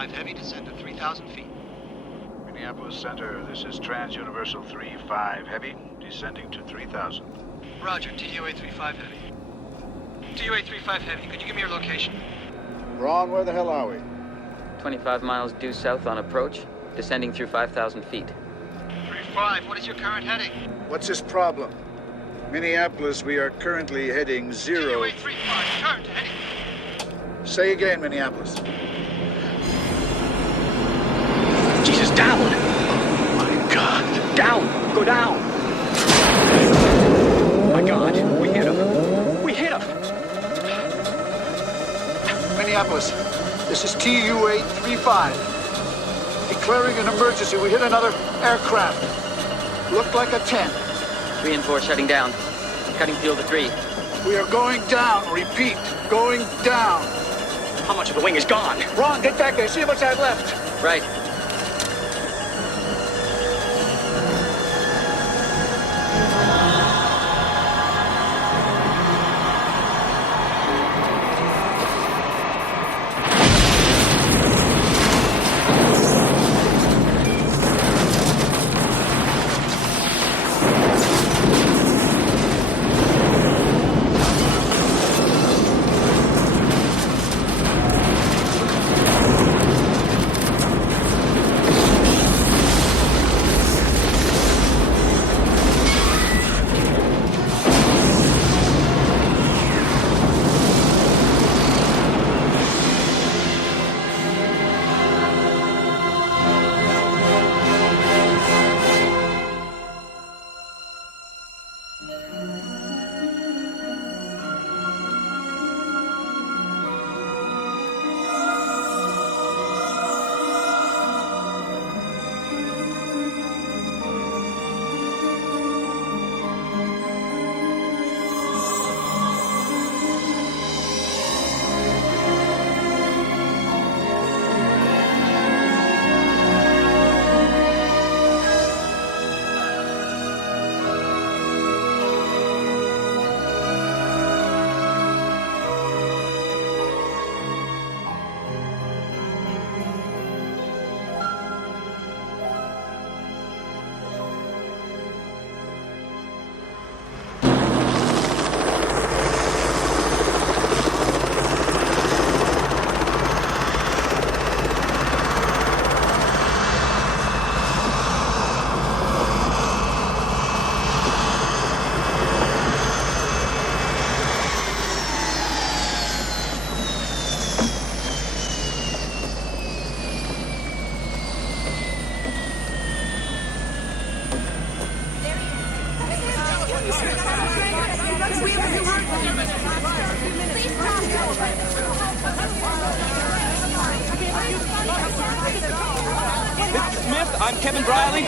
3-5 heavy, descend to 3,000 feet. Minneapolis Center, this is Trans-Universal 3-5 heavy, descending to 3,000. Roger, TUA 3-5 heavy. TUA 3-5 heavy, could you give me your location? Ron, where the hell are we? 25 miles due south on approach, descending through 5,000 feet. 3-5, what is your current heading? What's his problem? Minneapolis, we are currently heading 0. TUA 3-5, turn to heading. Say again, Minneapolis. Jesus, down! Oh my God. Down! Go down! Oh my God, we hit him! We hit him! Minneapolis, this is TUA 3-5. Declaring an emergency. We hit another aircraft. Looked like a 10. 3 and 4 shutting down. Cutting fuel to 3. We are going down. Repeat, going down. How much of the wing is gone? Ron, get back there. See how much I have left. Right.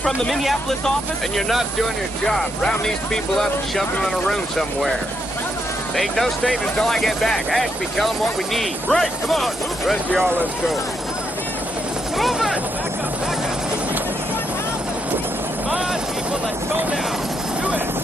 From the Minneapolis office? And you're not doing your job. Round these people up and shove them in a room somewhere. Make no statement until I get back. Ashby, tell them what we need. Right, come on. The rest of y'all, let's go. Move it! Back up, back up. Come on, people, let's go now. Do it.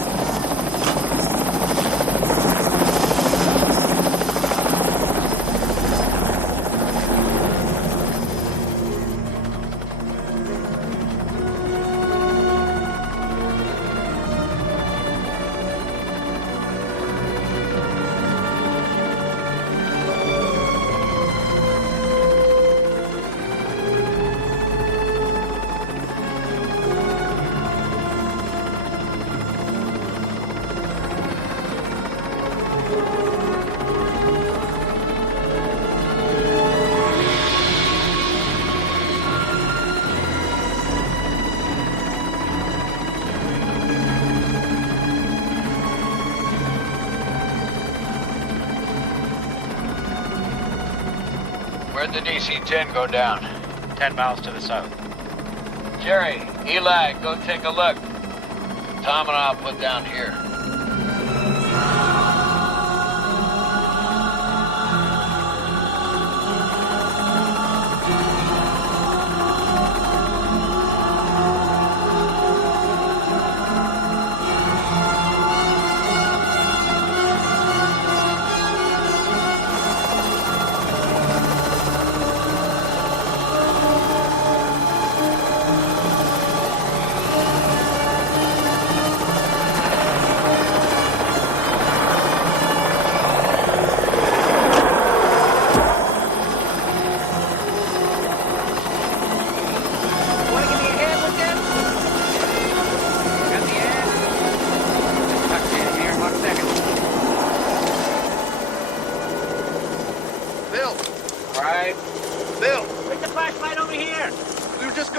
Where'd the DC-10 go down? 10 miles to the south. Jerry, Eli, go take a look. Tom and I'll put down here.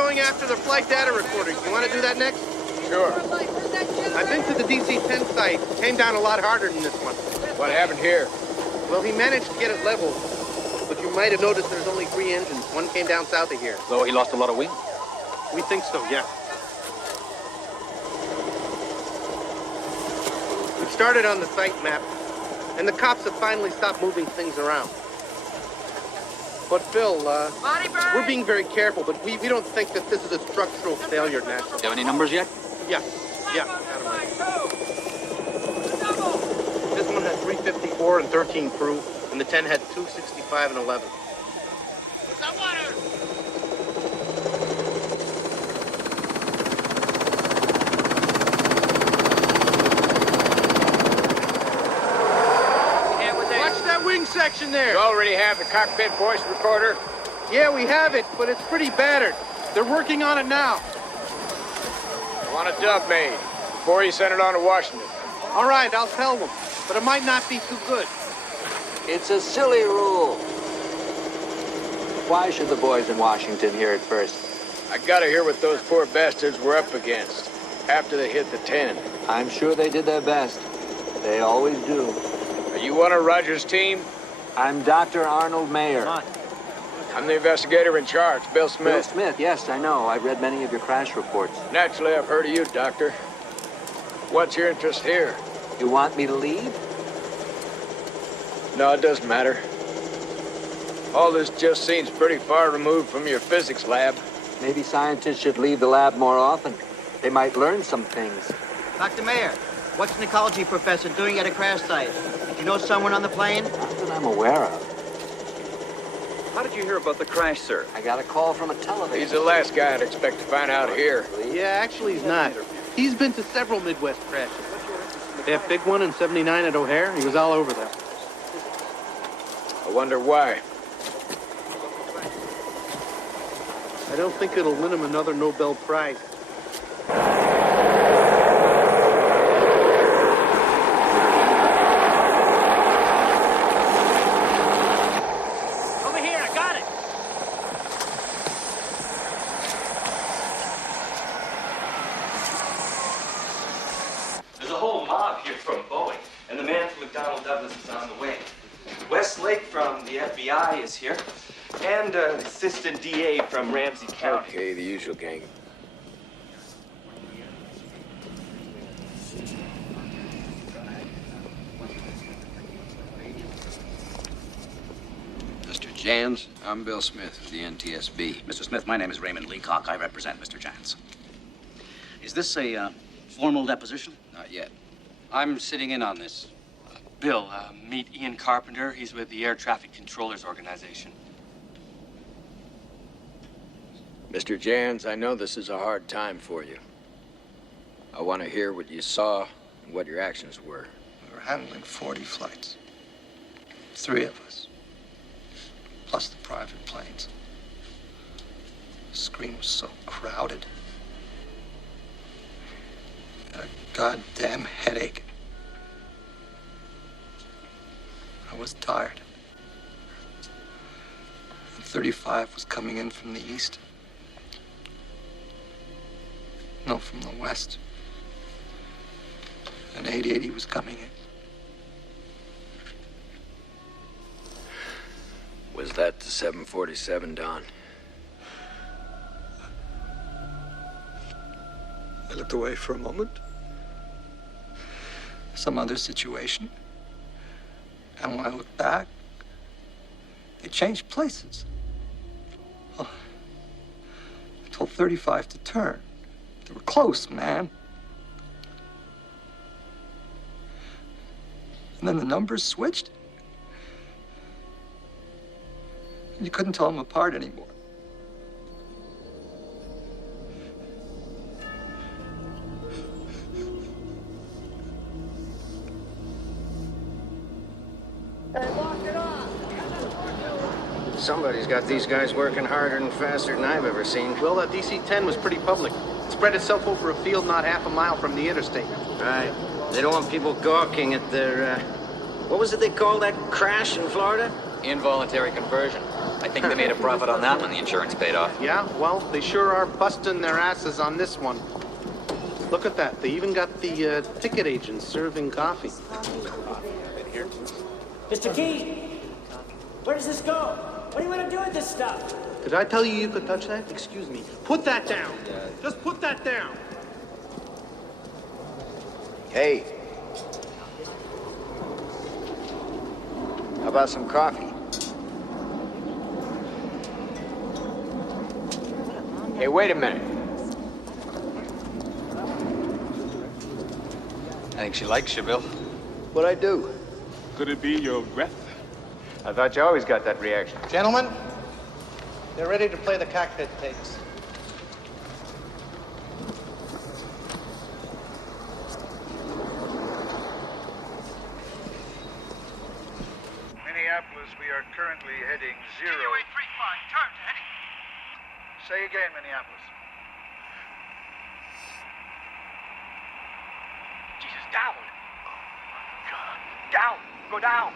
going after the flight data recorder. You want to do that next? Sure. I've bbeen to the DC-10 site. Came down a lot harder than this one. What happened here? Well, he managed to get it level. But you might have noticed there's only 3 engines. One came down south of here. So he lost a lot of wing? We think so, yeah. We've started on the site map, and the cops have finally stopped moving things around. But Phil, we're being very careful, but we don't think that this is a structural failure naturally. Do you have any numbers yet? Yeah, got 'em right. This one had 354 and 13 crew, and the 10 had 265 and 11. What's that water? Watch that wing section there. You already have the cockpit voice recorder? Yeah, we have it, but it's pretty battered. They're working on it now. I want a dub made before you send it on to Washington. All right, I'll tell them, but it might not be too good. It's a silly rule. Why should the boys in Washington hear it first? I gotta hear what those poor bastards were up against after they hit the 10. I'm sure they did their best. They always do. Are you on a Rogers team? I'm Dr. Arnold Mayer. I'm the investigator in charge, Bill Smith. Bill Smith, yes, I know. I've read many of your crash reports. Naturally, I've heard of you, Doctor. What's your interest here? You want me to leave? No, it doesn't matter. All this just seems pretty far removed from your physics lab. Maybe scientists should leave the lab more often. They might learn some things. Dr. Mayer, what's an ecology professor doing at a crash site? Did you know someone on the plane? Not that I'm aware of. How did you hear about the crash, sir? I got a call from a television. He's the last guy I'd expect to find out here. Yeah, actually he's not. He's been to several Midwest crashes. That big one in 79 at O'Hare, he was all over that. I wonder why. I don't think it'll win him another Nobel Prize. Over here, I got it. There's a whole mob here from Boeing, and the man from McDonnell Douglas is on the way. Westlake from the FBI is here, and assistant DA from Ramsey County. Okay, the usual gang. Mr. Jans, I'm Bill Smith of the NTSB. Mr. Smith, my name is Raymond Leacock. I represent Mr. Jans. Is this a formal deposition? Not yet. I'm sitting in on this. Bill, meet Ian Carpenter. He's with the Air Traffic Controllers Organization. Mr. Jans, I know this is a hard time for you. I want to hear what you saw and what your actions were. We were handling 40 flights. 3 of us. Plus the private planes. The screen was so crowded. I had a goddamn headache. I was tired. And 35 was coming in from the east. No, from the west. And 880 was coming in. Was that the 747, Don? I looked away for a moment. Some other situation. And when I looked back, they changed places. Oh, I told 35 to turn. They were close, man. And then the numbers switched. And you couldn't tell them apart anymore. Somebody's got these guys working harder and faster than I've ever seen. Well, that DC-10 was pretty public. It spread itself over a field not half a mile from the interstate. Right. They don't want people gawking at their, what was it they called that crash in Florida? Involuntary conversion. I think they made a profit on that when the insurance paid off. Yeah, well, they sure are busting their asses on this one. Look at that. They even got the ticket agent serving coffee. Mr. Key, where does this go? What do you want to do with this stuff? Did I tell you could touch that? Excuse me. Put that down. Just put that down. Hey. How about some coffee? Hey, wait a minute. I think she likes you, Bill. What'd I do? Could it be your breath? I thought you always got that reaction. Gentlemen, they're ready to play the cockpit tapes. Minneapolis, we are currently heading 0. TU-835, turn to heading. Say again, Minneapolis. Jesus, down. Oh, God. Down. Go down.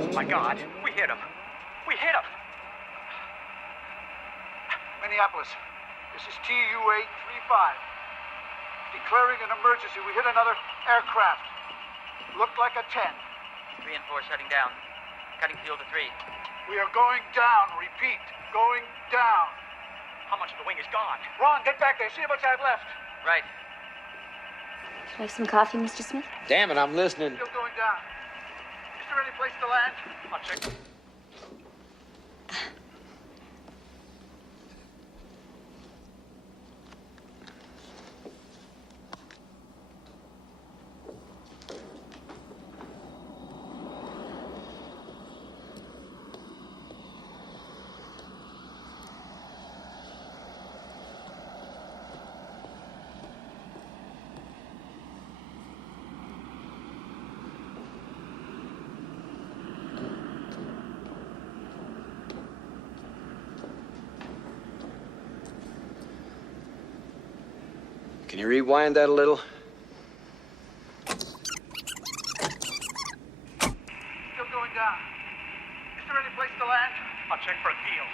Oh, my God. We hit him. We hit him. Minneapolis, this is TU-835. Declaring an emergency. We hit another aircraft. Looked like a 10. 3 and 4 shutting down. Cutting fuel to 3. We are going down. Repeat, going down. How much of the wing is gone? Ron, get back there. See how much I have left. Right. Would you like some coffee, Mr. Smith? Damn it, I'm listening. Still going down. Is there any place to land? I'll check. Can you rewind that a little? Still going down. Is there any place to land? I'll check for a field.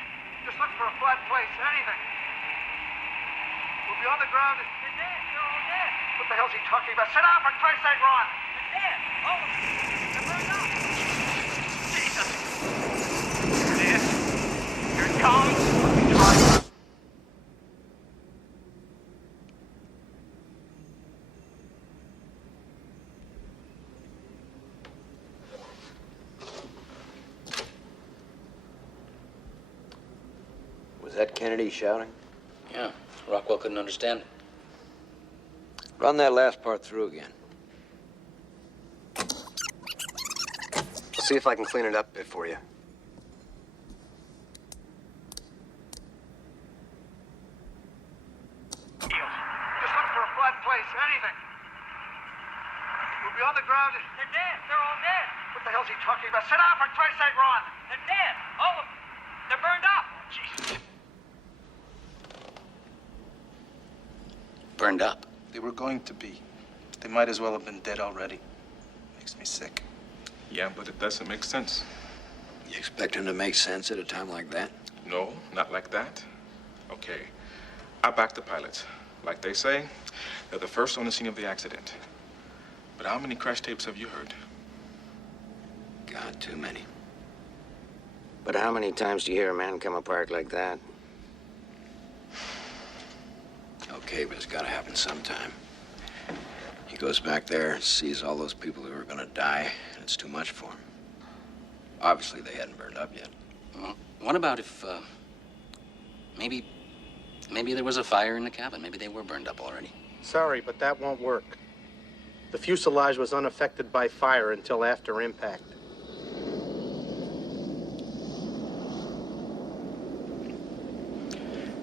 Just look for a flat place. Anything. We'll be on the ground. They're dead. They're all dead. What the hell's he talking about? Sit down, for Christ's sake, Ron. They're dead. All of them. They're burned up. Jesus. Here it is. Here it comes. Let me try. Was that Kennedy shouting? Yeah, Rockwell couldn't understand. Run that last part through again. I'll see if I can clean it up a bit for you. Just look for a flat place. Anything. We'll be on the ground. They're dead. They're all dead. What the hell's he talking about? Sit down, for Christ's sake, Ron. They're dead. All of them. They're burned up. Jesus. Burned up. They were going to be. They might as well have been dead already. Makes me sick. Yeah, but it doesn't make sense. You expect him to make sense at a time like that? No, not like that. Okay, I back the pilots. Like they say, they're the first on the scene of the accident. But how many crash tapes have you heard? God, too many. But how many times do you hear a man come apart like that? Okay, but it's gotta happen sometime. He goes back there, sees all those people who are gonna die, and it's too much for him. Obviously, they hadn't burned up yet. Well, what about if, maybe there was a fire in the cabin? Maybe they were burned up already. Sorry, but that won't work. The fuselage was unaffected by fire until after impact.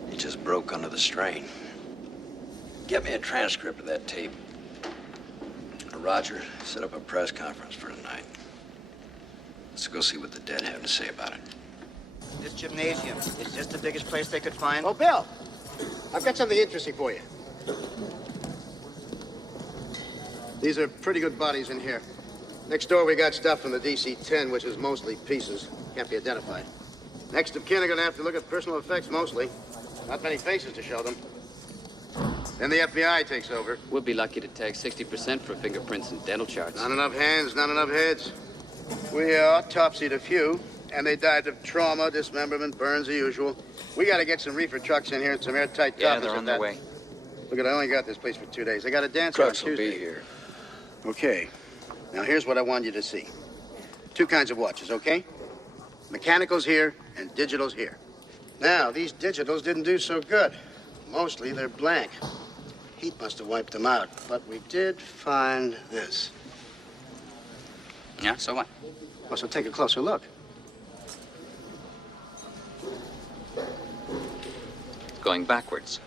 He just broke under the strain. Get me a transcript of that tape. Roger, set up a press conference for tonight. Let's go see what the dead have to say about it. This gymnasium, is this the biggest place they could find? Oh, Bill, I've got something interesting for you. These are pretty good bodies in here. Next door, we got stuff from the DC-10, which is mostly pieces. Can't be identified. Next of kin are gonna have to look at personal effects mostly. Not many faces to show them. Then the FBI takes over. We'll be lucky to tag 60% for fingerprints and dental charts. Not enough hands, not enough heads. We autopsied a few, and they died of trauma, dismemberment, burns, the usual. We gotta get some reefer trucks in here and some airtight coffins. Yeah, they're on their way. Look, I only got this place for 2 days. I got a dance Trucks on will Tuesday. be here. Okay. Now, here's what I want you to see. 2 kinds of watches, okay? Mechanical's here and digital's here. Now, these digitals didn't do so good. Mostly they're blank. Heat must have wiped them out. But we did find this. Yeah, so what? Well, so take a closer look. Going backwards.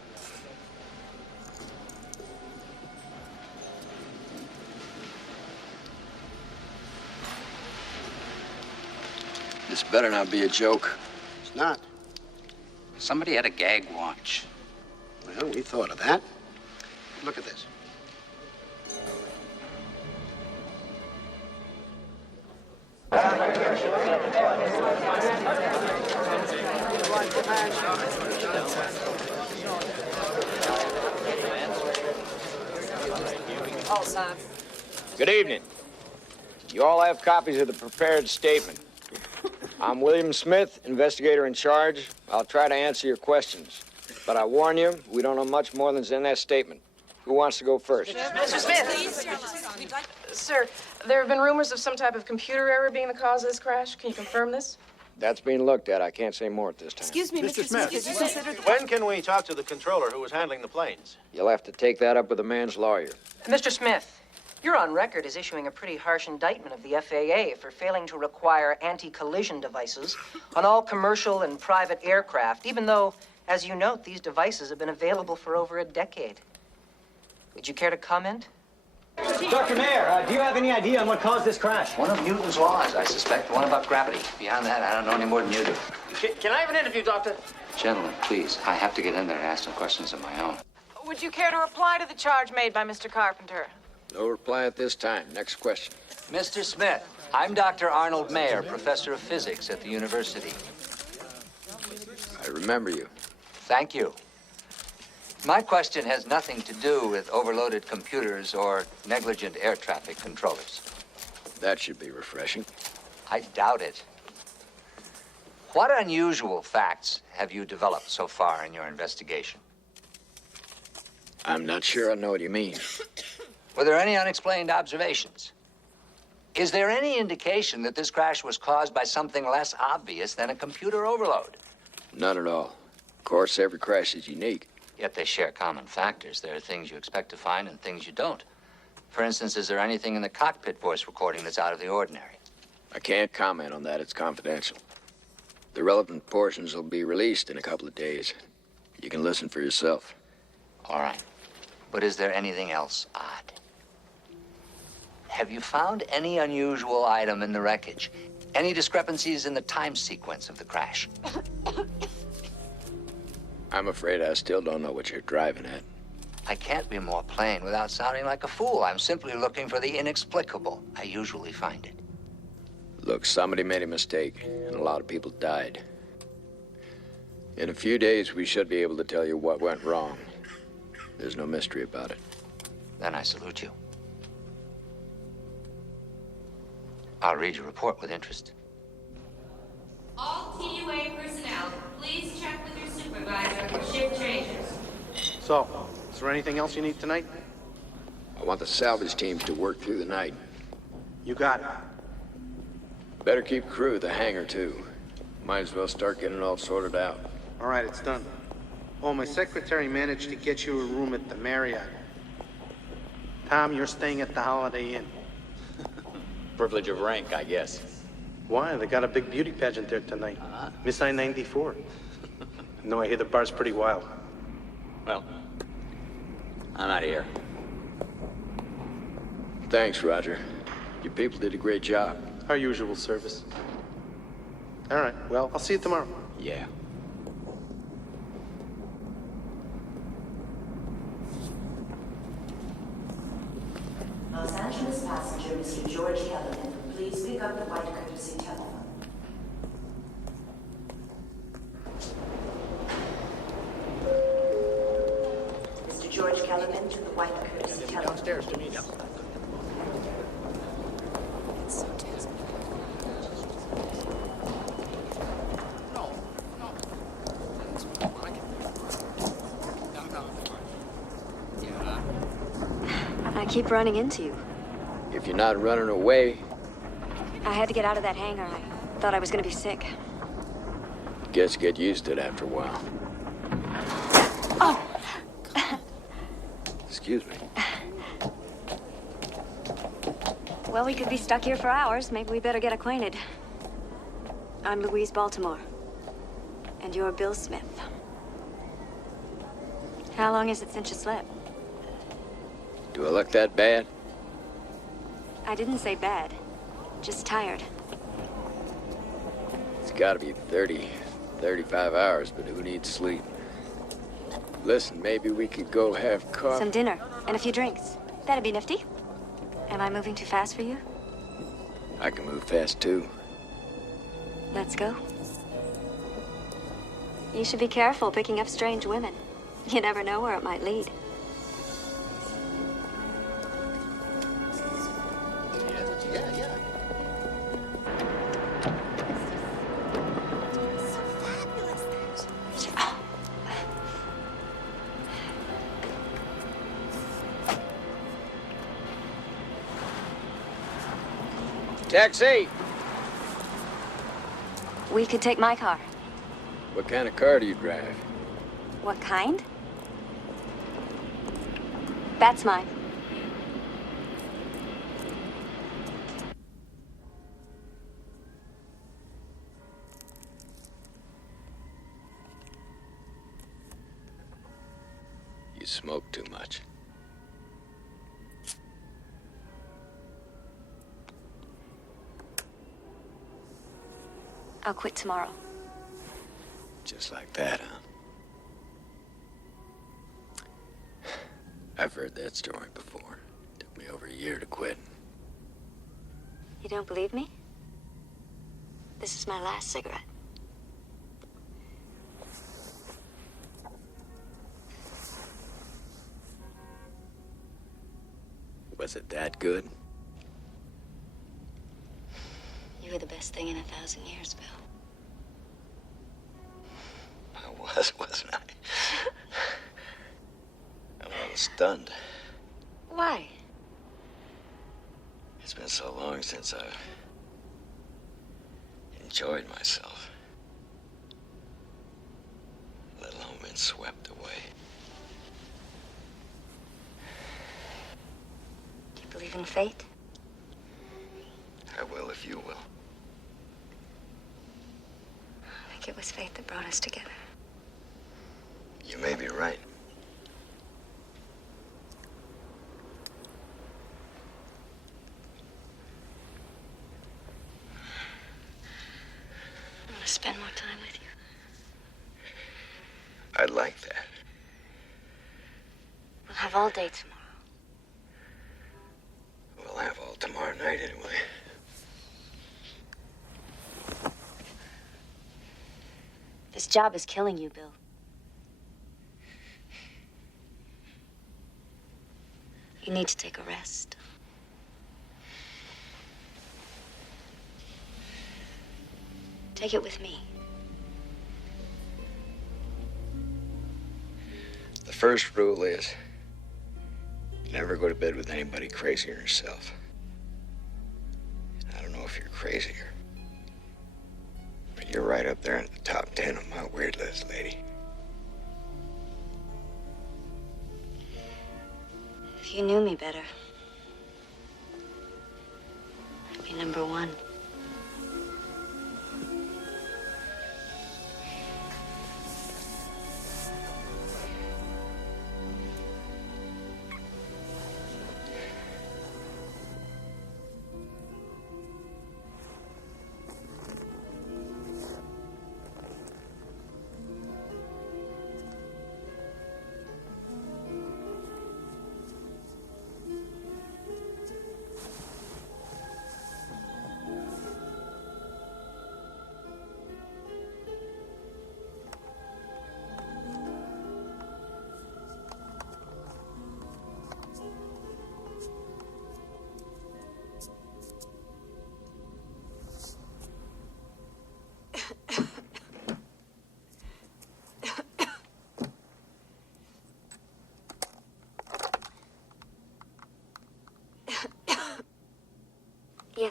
This better not be a joke. It's not. Somebody had a gag watch. Well, we thought of that. Look at this. Good evening. You all have copies of the prepared statement. I'm William Smith, investigator in charge. I'll try to answer your questions. But I warn you, we don't know much more than's in that statement. Who wants to go first? Mr. Smith. Sir, there have been rumors of some type of computer error being the cause of this crash. Can you confirm this? That's being looked at. I can't say more at this time. Excuse me, Mr. Smith. Did you consider the... When can we talk to the controller who was handling the planes? You'll have to take that up with the man's lawyer. Mr. Smith, you're on record as issuing a pretty harsh indictment of the FAA for failing to require anti-collision devices on all commercial and private aircraft, even though, as you note, these devices have been available for over a decade. Would you care to comment? Dr. Mayer, do you have any idea on what caused this crash? One of Newton's laws, I suspect. One about gravity. Beyond that, I don't know any more than you do. Can I have an interview, Doctor? Gentlemen, please. I have to get in there and ask some questions of my own. Would you care to reply to the charge made by Mr. Carpenter? No reply at this time. Next question. Mr. Smith, I'm Dr. Arnold Mayer, professor of physics at the university. I remember you. Thank you. My question has nothing to do with overloaded computers or negligent air traffic controllers. That should be refreshing. I doubt it. What unusual facts have you developed so far in your investigation? I'm not sure I know what you mean. Were there any unexplained observations? Is there any indication that this crash was caused by something less obvious than a computer overload? None at all. Of course, every crash is unique. Yet they share common factors. There are things you expect to find and things you don't. For instance, is there anything in the cockpit voice recording that's out of the ordinary? I can't comment on that. It's confidential. The relevant portions will be released in a couple of days. You can listen for yourself. All right. But is there anything else odd? Have you found any unusual item in the wreckage? Any discrepancies in the time sequence of the crash? I'm afraid I still don't know what you're driving at. I can't be more plain without sounding like a fool. I'm simply looking for the inexplicable. I usually find it. Look, somebody made a mistake, and a lot of people died. In a few days, we should be able to tell you what went wrong. There's no mystery about it. Then I salute you. I'll read your report with interest. All TUA personnel, please check with your supervisor for shift changes. So, is there anything else you need tonight? I want the salvage teams to work through the night. You got it. Better keep crew at the hangar, too. Might as well start getting it all sorted out. All right, it's done. Oh, my secretary managed to get you a room at the Marriott. Tom, you're staying at the Holiday Inn. Privilege of rank, I guess. Why? They got a big beauty pageant there tonight. Miss I-94. No, I hear the bar's pretty wild. Well, I'm out of here. Thanks, Roger. Your people did a great job. Our usual service. All right, well, I'll see you tomorrow. Yeah. Los Angeles passenger Mr. George Kellerman, please pick up the white courtesy telephone. Mr. George Kellerman to the white courtesy telephone. Downstairs to meet him. I keep running into you. If you're not running away, I had to get out of that hangar. I thought I was going to be sick. guess get used to it after a while. Oh! Excuse me. Well, we could be stuck here for hours. Maybe we better get acquainted. I'm Louise Baltimore. And you're Bill Smith. How long is it since you slept? Do I look that bad? I didn't say bad. Just tired. It's gotta be 30, 35 hours, but who needs sleep? Listen, maybe we could go have coffee. Some dinner and a few drinks. That'd be nifty. Am I moving too fast for you? I can move fast, too. Let's go. You should be careful picking up strange women. You never know where it might lead. Taxi! We could take my car. What kind of car do you drive? What kind? That's mine. You smoke too much. I'll quit tomorrow. Just like that, huh? I've heard that story before. Took me over a year to quit. You don't believe me? This is my last cigarette. Was it that good? You were the best thing in 1,000 years, Bill. I was, wasn't I? I was stunned. Why? It's been so long since I've enjoyed myself. Let alone been swept away. Do you believe in fate? I will if you will. I think it was fate that brought us together. You may be right. I want to spend more time with you. I'd like that. We'll have all day tomorrow. We'll have all tomorrow night anyway. This job is killing you, Bill. You need to take a rest. Take it with me. The first rule is never go to bed with anybody crazier than yourself. I don't know if you're crazier, but you're right up there in the top 10 on my weird list, lady. If you knew me better, I'd be number one.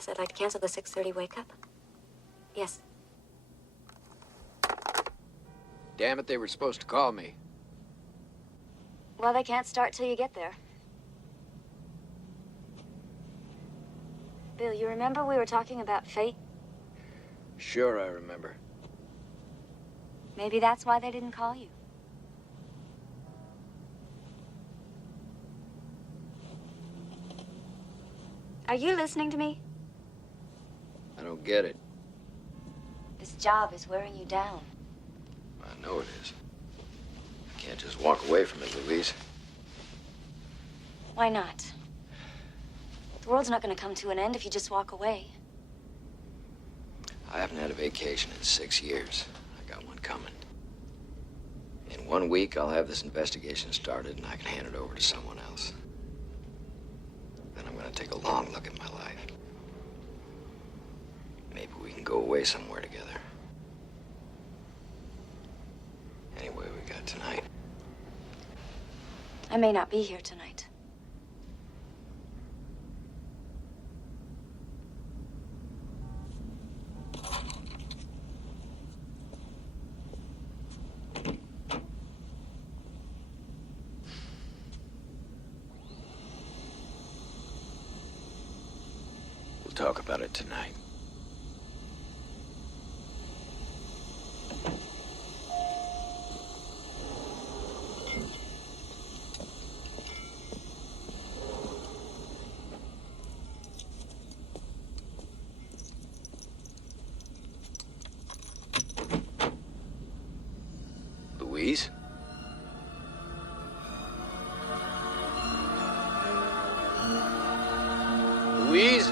Yes, I'd like to cancel the 6:30 wake-up. Yes. Damn it, they were supposed to call me. Well, they can't start till you get there. Bill, you remember we were talking about fate? Sure, I remember. Maybe that's why they didn't call you. Are you listening to me? I don't get it. This job is wearing you down. I know it is. I can't just walk away from it, Louise. Why not? The world's not going to come to an end if you just walk away. I haven't had a vacation in 6 years. I got one coming. In 1 week, I'll have this investigation started, and I can hand it over to someone else. Then I'm going to take a long look at my life. Maybe we can go away somewhere together. Anyway, we got tonight. I may not be here tonight. We'll talk about it tonight. Louise? Louise?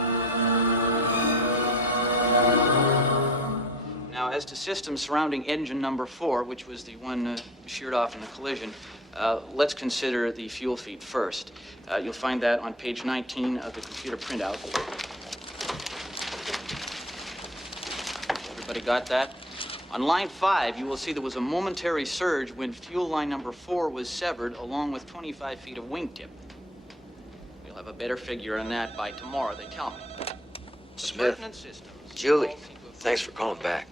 Now, as to systems surrounding engine number 4, which was the one sheared off in the collision, let's consider the fuel feed first. You'll find that on page 19 of the computer printout. Everybody got that? On line 5, you will see there was a momentary surge when fuel line number 4 was severed, along with 25 feet of wingtip. We'll have a better figure on that by tomorrow, they tell me. Smith, Julie, thanks for calling back.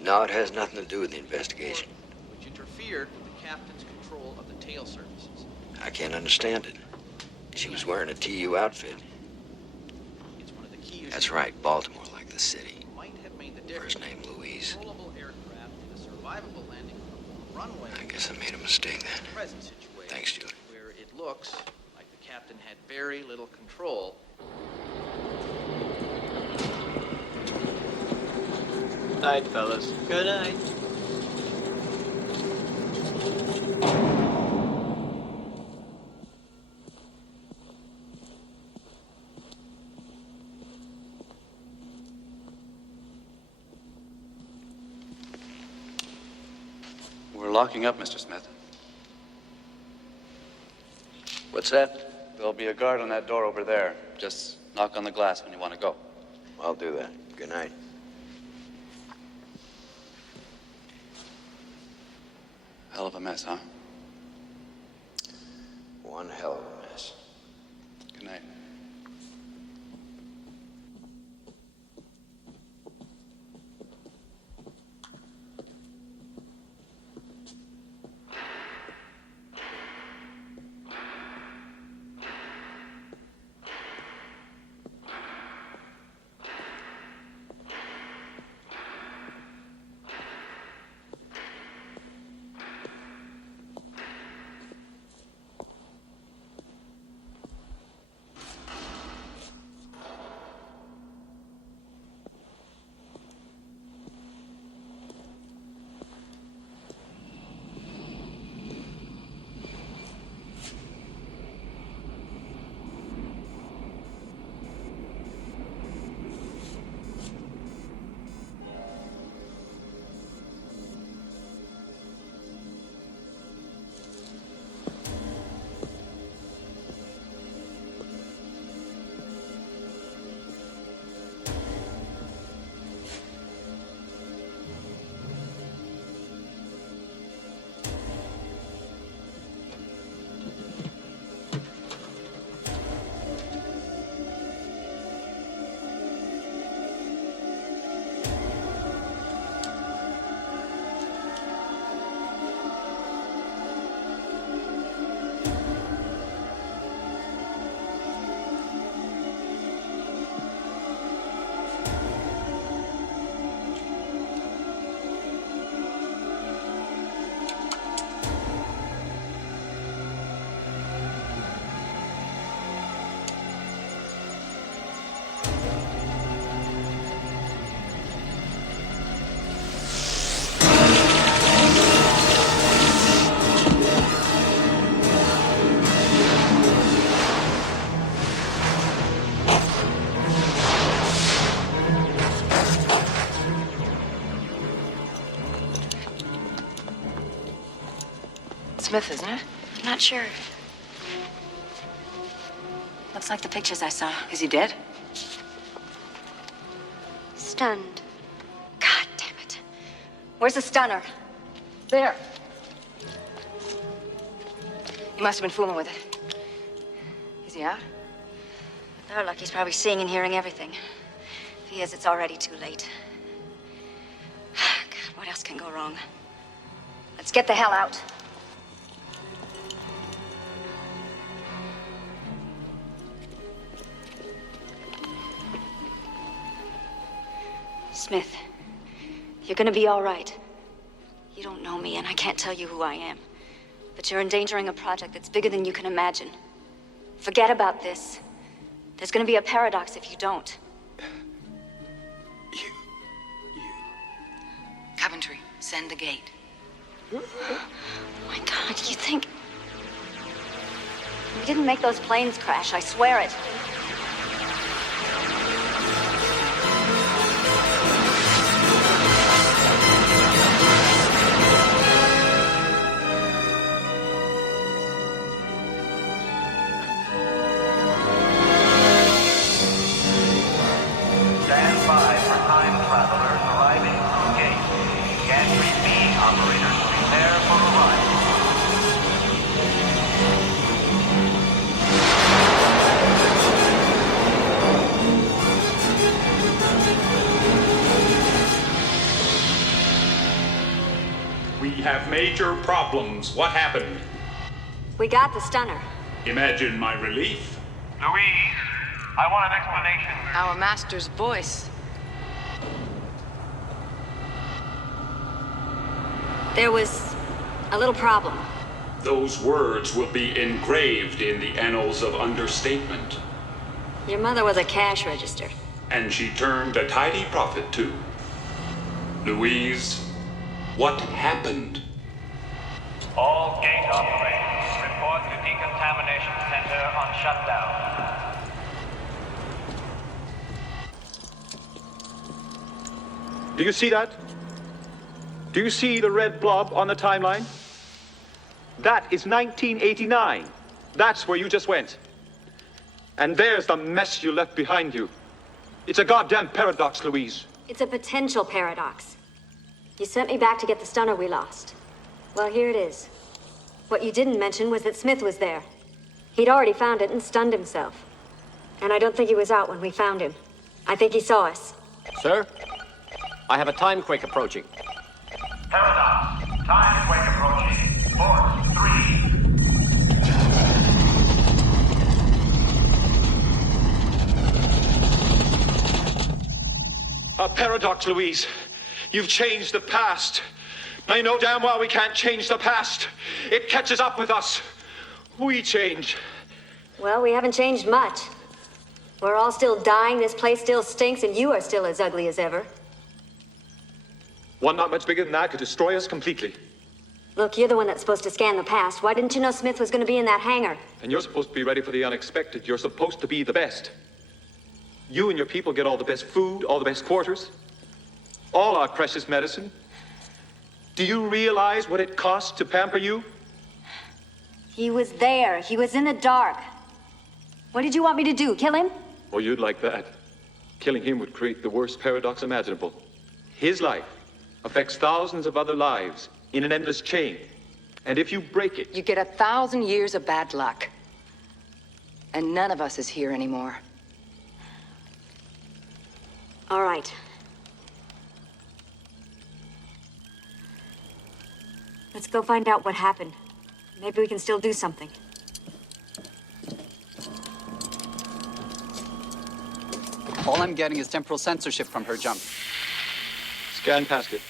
No, it has nothing to do with the investigation. Which interfered with the captain's control of the tail surfaces. I can't understand it. She was wearing a TU outfit. It's one of the key issues. That's right, Baltimore, like the city. Might have made the difference. First name Louise. Controllable aircraft and a survivable landing on a runway. I guess I made a mistake then. Present situation. Thanks, Julie. Where it looks like the captain had very little control. Night, fellas. Good night. We're locking up, Mr. Smith. What's that? There'll be a guard on that door over there. Just knock on the glass when you want to go. I'll do that. Good night. Hell of a mess, huh? One hell of a mess. Good night. Smith, isn't it? I'm not sure. Looks like the pictures I saw. Is he dead? Stunned. God damn it. Where's the stunner? There. He must have been fooling with it. Is he out? They're lucky he's probably seeing and hearing everything. If he is, it's already too late. God, what else can go wrong? Let's get the hell out. Smith, you're gonna be all right. You don't know me, and I can't tell you who I am. But you're endangering a project that's bigger than you can imagine. Forget about this. There's gonna be a paradox if you don't. Coventry, send the gate. Oh my God, you think... We didn't make those planes crash, I swear it. Stand by for time travelers arriving through gate. Gantry B operators, prepare for arrival. We have major problems. What happened? We got the stunner. Imagine my relief. Louise, I want an explanation. Our master's voice. There was a little problem. Those words will be engraved in the annals of understatement. Your mother was a cash register. And she turned a tidy profit, too. Louise, what happened? All gate operators, report to decontamination center on shutdown. Do you see that? Do you see the red blob on the timeline? That is 1989. That's where you just went. And there's the mess you left behind you. It's a goddamn paradox, Louise. It's a potential paradox. You sent me back to get the stunner we lost. Well, here it is. What you didn't mention was that Smith was there. He'd already found it and stunned himself. And I don't think he was out when we found him. I think he saw us. Sir, I have a time quake approaching. Paradox. Time quake approaching. Force 3. A paradox, Louise. You've changed the past. I know damn well we can't change the past. It catches up with us. We change. Well, we haven't changed much. We're all still dying, this place still stinks, and you are still as ugly as ever. One not much bigger than that could destroy us completely. Look, you're the one that's supposed to scan the past. Why didn't you know Smith was going to be in that hangar? And you're supposed to be ready for the unexpected. You're supposed to be the best. You and your people get all the best food, all the best quarters, all our precious medicine. Do you realize what it costs to pamper you? He was there. He was in the dark. What did you want me to do, kill him? Oh, you'd like that. Killing him would create the worst paradox imaginable. His life affects thousands of other lives in an endless chain. And if you break it... You get 1,000 years of bad luck. And none of us is here anymore. All right. Let's go find out what happened. Maybe we can still do something. All I'm getting is temporal censorship from her jump. Scan past it.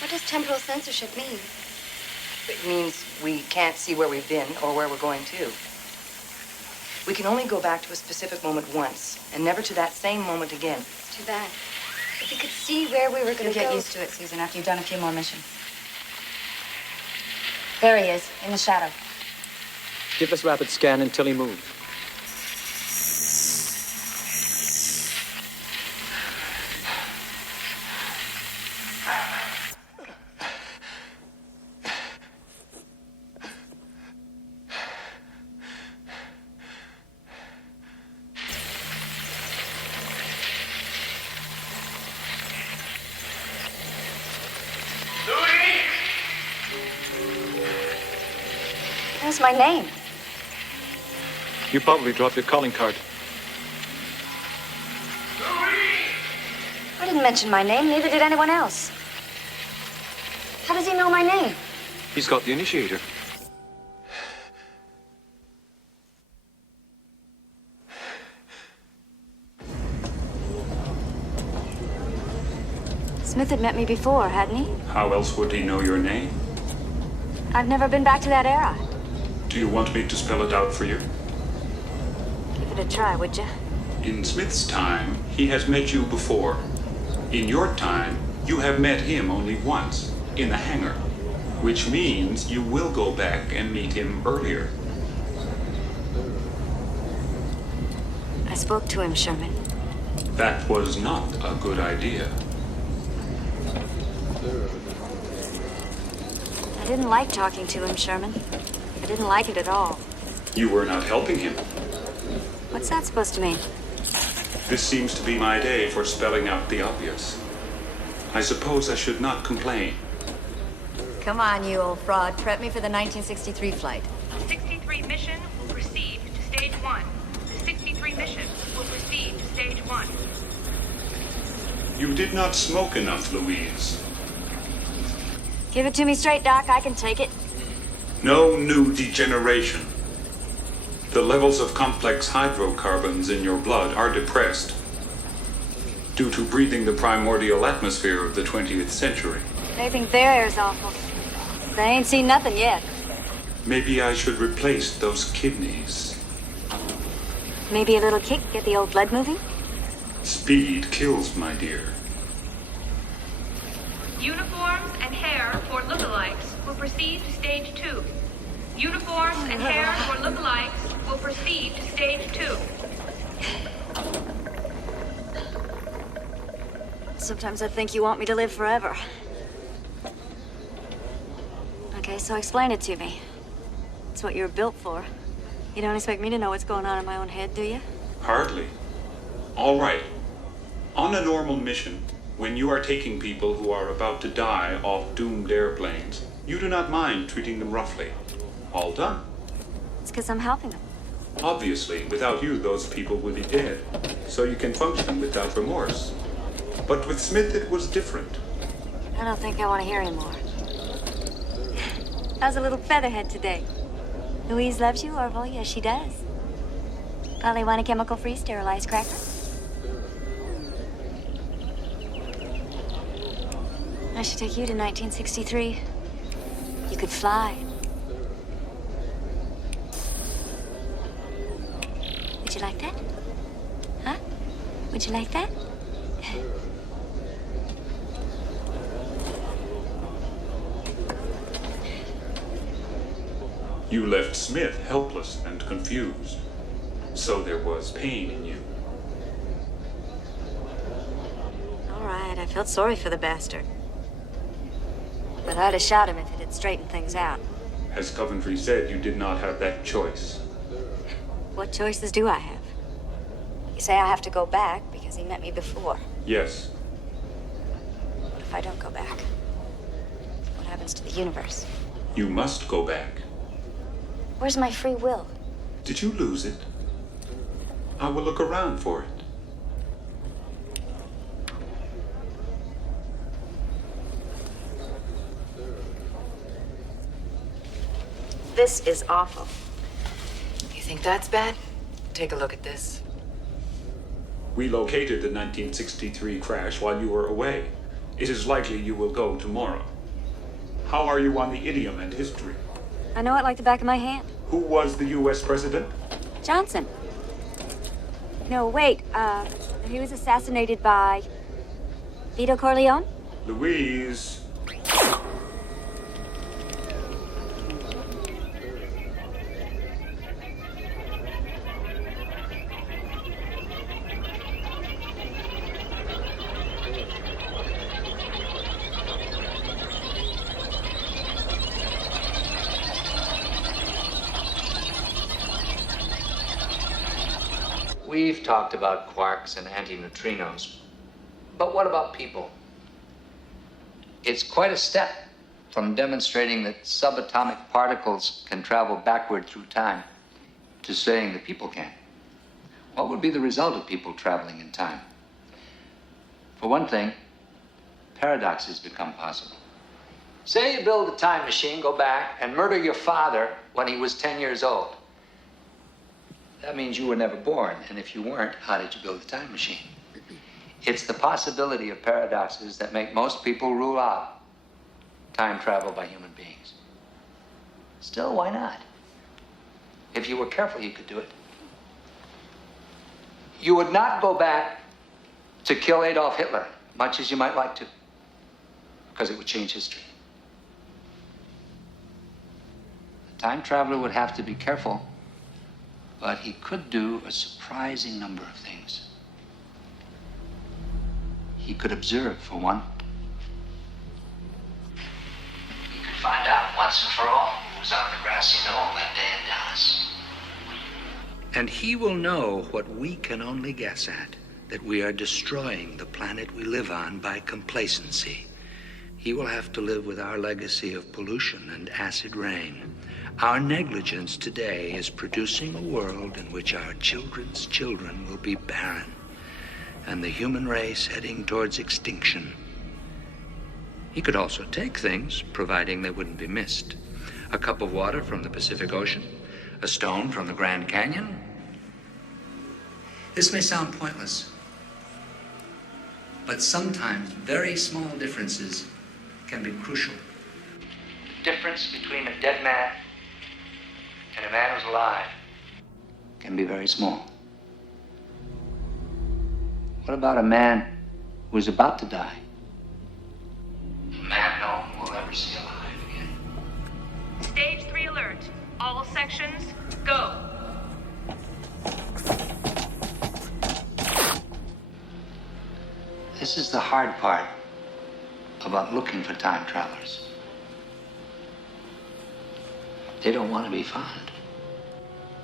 What does temporal censorship mean? It means we can't see where we've been or where we're going to. We can only go back to a specific moment once, and never to that same moment again. It's too bad. If we could see where we were going to go... You'll get used to it, Susan, after you've done a few more missions. There he is, in the shadow. Give this rapid scan until he moves. Where's my name? You probably dropped your calling card. I didn't mention my name, neither did anyone else. How does he know my name? He's got the initiator. Smith had met me before, hadn't he? How else would he know your name? I've never been back to that era. Do you want me to spell it out for you? Give it a try, would you? In Smith's time, he has met you before. In your time, you have met him only once, in the hangar. Which means you will go back and meet him earlier. I spoke to him, Sherman. That was not a good idea. I didn't like talking to him, Sherman. I didn't like it at all. You were not helping him. What's that supposed to mean? This seems to be my day for spelling out the obvious. I suppose I should not complain. Come on, you old fraud. Prep me for the 1963 flight. 63 mission will proceed to stage 1. The 63 mission will proceed to stage 1. You did not smoke enough, Louise. Give it to me straight, Doc. I can take it. No new degeneration. The levels of complex hydrocarbons in your blood are depressed due to breathing the primordial atmosphere of the 20th century. They think their air's awful. They ain't seen nothing yet. Maybe I should replace those kidneys. Maybe a little kick, get the old blood moving? Speed kills, my dear. Uniforms and hair for lookalikes will proceed to stage 2. Uniforms and hair for lookalikes will proceed to stage 2. Sometimes I think you want me to live forever. Okay, so explain it to me. It's what you're built for. You don't expect me to know what's going on in my own head, do you? Hardly. All right. On a normal mission, when you are taking people who are about to die off doomed airplanes, you do not mind treating them roughly. All done. It's because I'm helping them. Obviously, without you, those people would be dead. So you can function without remorse. But with Smith, it was different. I don't think I want to hear anymore. How's a little featherhead today? Louise loves you, Orville? Yes, she does. Probably want a chemical-free sterilized cracker? I should take you to 1963. You could fly. Would you like that? Huh? Would you like that? You left Smith helpless and confused. So there was pain in you. All right, I felt sorry for the bastard. But I'd have shot him if it had straightened things out. As Coventry said, you did not have that choice. What choices do I have? You say I have to go back because he met me before. Yes. What if I don't go back? What happens to the universe? You must go back. Where's my free will? Did you lose it? I will look around for it. This is awful. You think that's bad? Take a look at this. We located the 1963 crash while you were away. It is likely you will go tomorrow. How are you on the idiom and history? I know it like the back of my hand. Who was the U.S. president? Johnson. No, wait. He was assassinated by Vito Corleone? Louise. We've talked about quarks and antineutrinos, but what about people? It's quite a step from demonstrating that subatomic particles can travel backward through time to saying that people can. What would be the result of people traveling in time? For one thing, paradoxes become possible. Say you build a time machine, go back, and murder your father when he was 10 years old. That means you were never born, and if you weren't, how did you build a time machine? It's the possibility of paradoxes that make most people rule out time travel by human beings. Still, why not? If you were careful, you could do it. You would not go back to kill Adolf Hitler, much as you might like to, because it would change history. The time traveler would have to be careful, but he could do a surprising number of things. He could observe, for one. He could find out once and for all who was on the grassy knoll that day in Dallas. And he will know what we can only guess at, that we are destroying the planet we live on by complacency. He will have to live with our legacy of pollution and acid rain. Our negligence today is producing a world in which our children's children will be barren, and the human race heading towards extinction. He could also take things, providing they wouldn't be missed. A cup of water from the Pacific Ocean, a stone from the Grand Canyon. This may sound pointless, but sometimes very small differences can be crucial. The difference between a dead man and a man who's alive can be very small. What about a man who's about to die? A man no one will ever see alive again. Stage 3 alert. All sections, go. This is the hard part about looking for time travelers. They don't want to be found.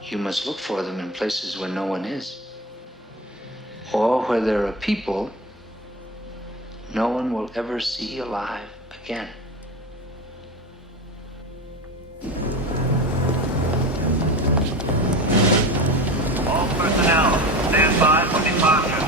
You must look for them in places where no one is, or where there are people no one will ever see alive again. All personnel, stand by for departure.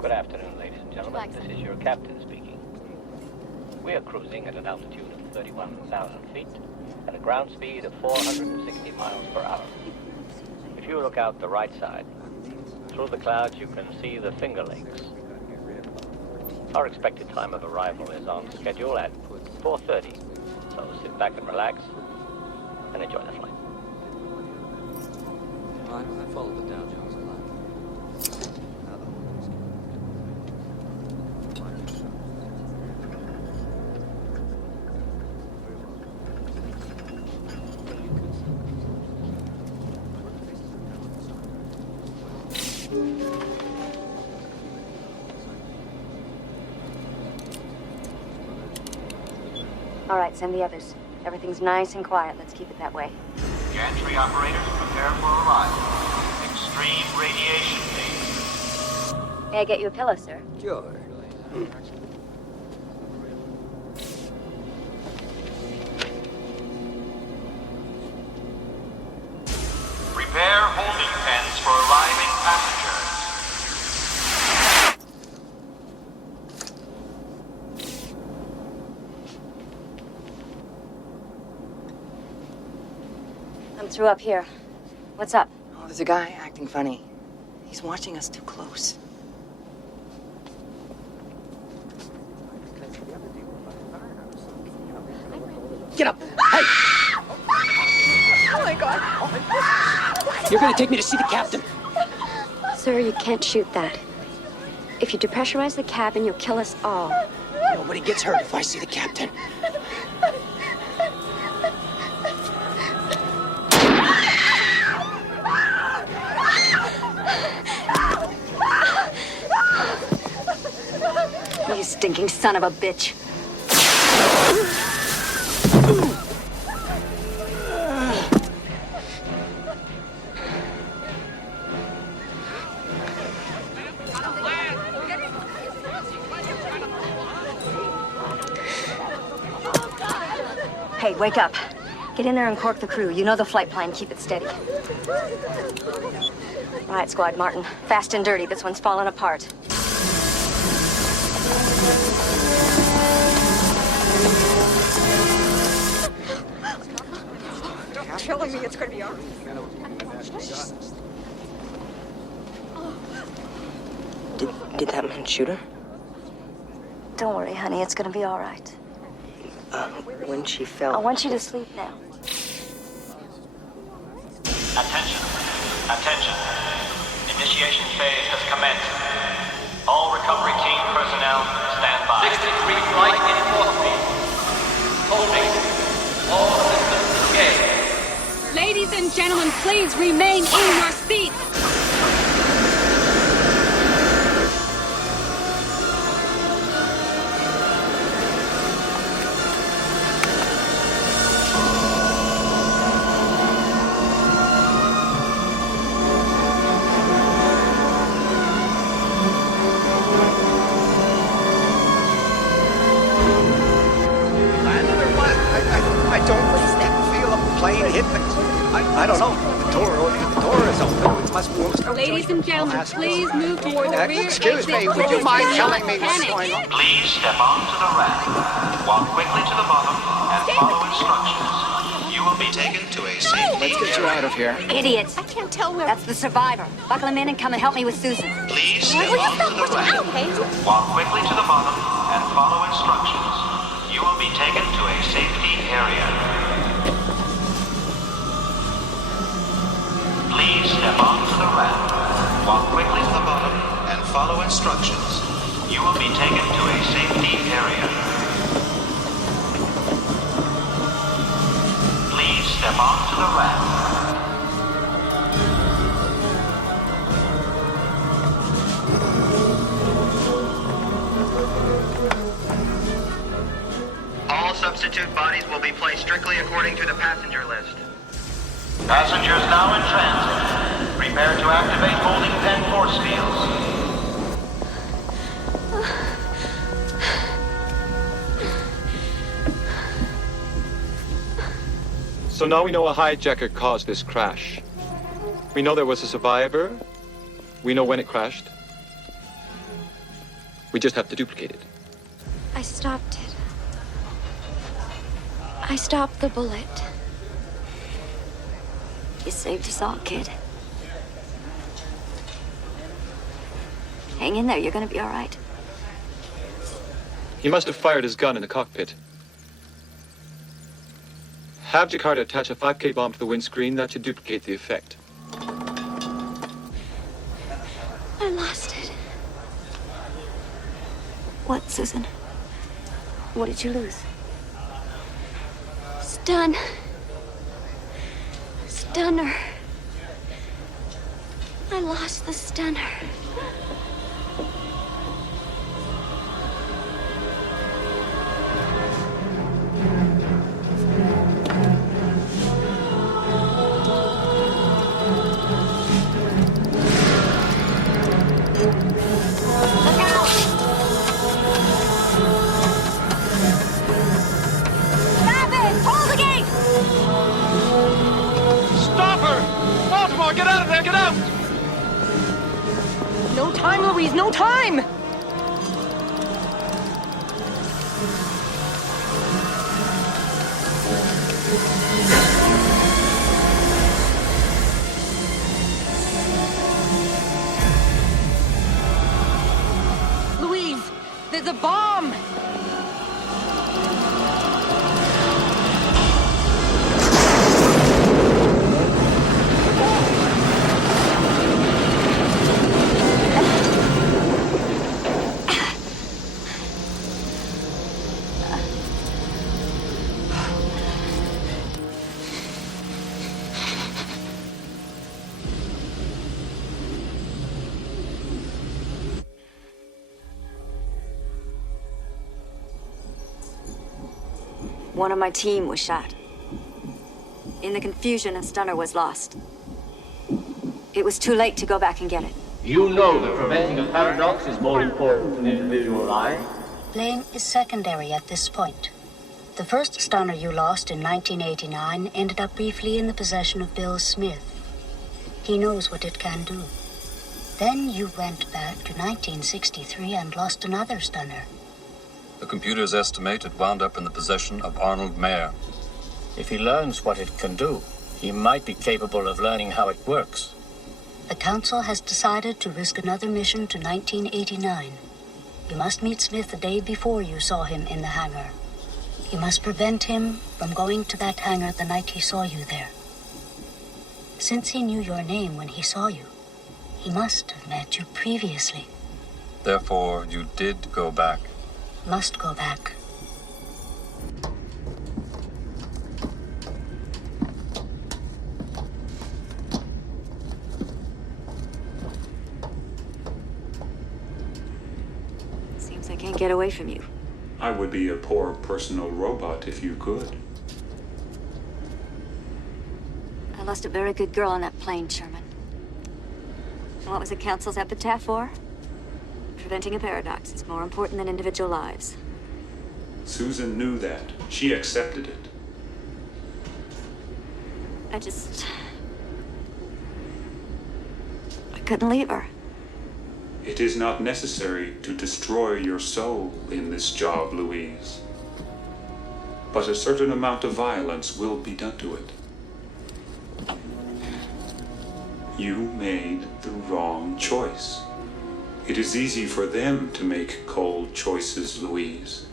Good afternoon, ladies and gentlemen. This is your captain speaking. We are cruising at an altitude of 31,000 feet at a ground speed of 460 miles per hour. If you look out the right side, through the clouds you can see the Finger Lakes. Our expected time of arrival is on schedule at 4:30, so sit back and relax and enjoy the flight. I follow the Dow Jones a lot. All right, send the others. Everything's nice and quiet. Let's keep it that way. Gantry operators, prepare for arrival. Extreme radiation phase. May I get you a pillow, sir? Sure. Prepare holding pens for arriving passengers. I'm through up here. What's up? Oh, there's a guy acting funny. He's watching us too close. Get up! Hey! Oh my God! You're gonna take me to see the captain. Sir, you can't shoot that. If you depressurize the cabin, you'll kill us all. Nobody gets hurt if I see the captain. You stinking son of a bitch. Hey, wake up. Get in there and cork the crew. You know the flight plan. Keep it steady. Right, Squad Martin. Fast and dirty. This one's falling apart. You're telling me it's going to be all right. Did that man shoot her? Don't worry, honey. It's going to be all right. When she fell. I want you to sleep now. Attention. Attention. Initiation phase has commenced. All recovery team personnel stand by. 63 flight in fourth speed. Holding. All systems engaged. Ladies and gentlemen, please remain in your seats. I don't know. The door is open. It must be. Ladies and gentlemen, please move toward the rear Excuse me, exit would you doors. mind Do telling not me what's panic. going on? Please step onto the ramp. Walk quickly to the bottom and follow instructions. You will be taken to a safe. Let's get you out of here. Idiots. I can't tell where. That's the survivor. Buckle him in and come and help me with Susan. Please step onto the ramp. Walk quickly to the bottom and follow instructions. You will be taken to a safety area. Please step onto the ramp. Walk quickly to the bottom and follow instructions. You will be taken to a safety area. Please step onto the ramp. All substitute bodies will be placed strictly according to the passenger list. Passengers now in transit. Prepare to activate holding pen force fields. So now we know a hijacker caused this crash. We know there was a survivor. We know when it crashed. We just have to duplicate it. I stopped it. I stopped the bullet. You saved us all, kid. Hang in there. You're gonna be all right. He must have fired his gun in the cockpit. Have Jakarta attach a 5K bomb to the windscreen. That should duplicate the effect. I lost it. What, Susan? What did you lose? Stun. Stunner. I lost the stunner. Get out of there! Get out! No time, Louise! No time! One of my team was shot. In the confusion, a stunner was lost. It was too late to go back and get it. You know that preventing a paradox is more important than individual life. Blame is secondary at this point. The first stunner you lost in 1989 ended up briefly in the possession of Bill Smith. He knows what it can do. Then you went back to 1963 and lost another stunner. The computers estimate it wound up in the possession of Arnold Mayer. If he learns what it can do, he might be capable of learning how it works. The Council has decided to risk another mission to 1989. You must meet Smith the day before you saw him in the hangar. You must prevent him from going to that hangar the night he saw you there. Since he knew your name when he saw you, he must have met you previously. Therefore, you did go back. Must go back. Seems I can't get away from you. I would be a poor personal robot if you could. I lost a very good girl on that plane, Sherman. And what was the Council's epitaph for? Preventing a paradox is more important than individual lives. Susan knew that. She accepted it. I couldn't leave her. It is not necessary to destroy your soul in this job, Louise. But a certain amount of violence will be done to it. You made the wrong choice. It is easy for them to make cold choices, Louise.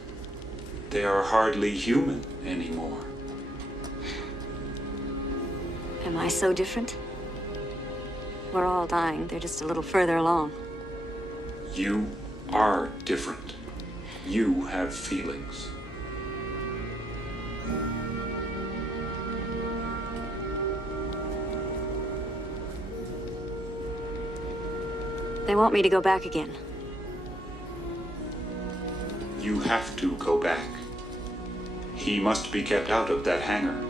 They are hardly human anymore. Am I so different? We're all dying. They're just a little further along. You are different. You have feelings. They want me to go back again. You have to go back. He must be kept out of that hangar.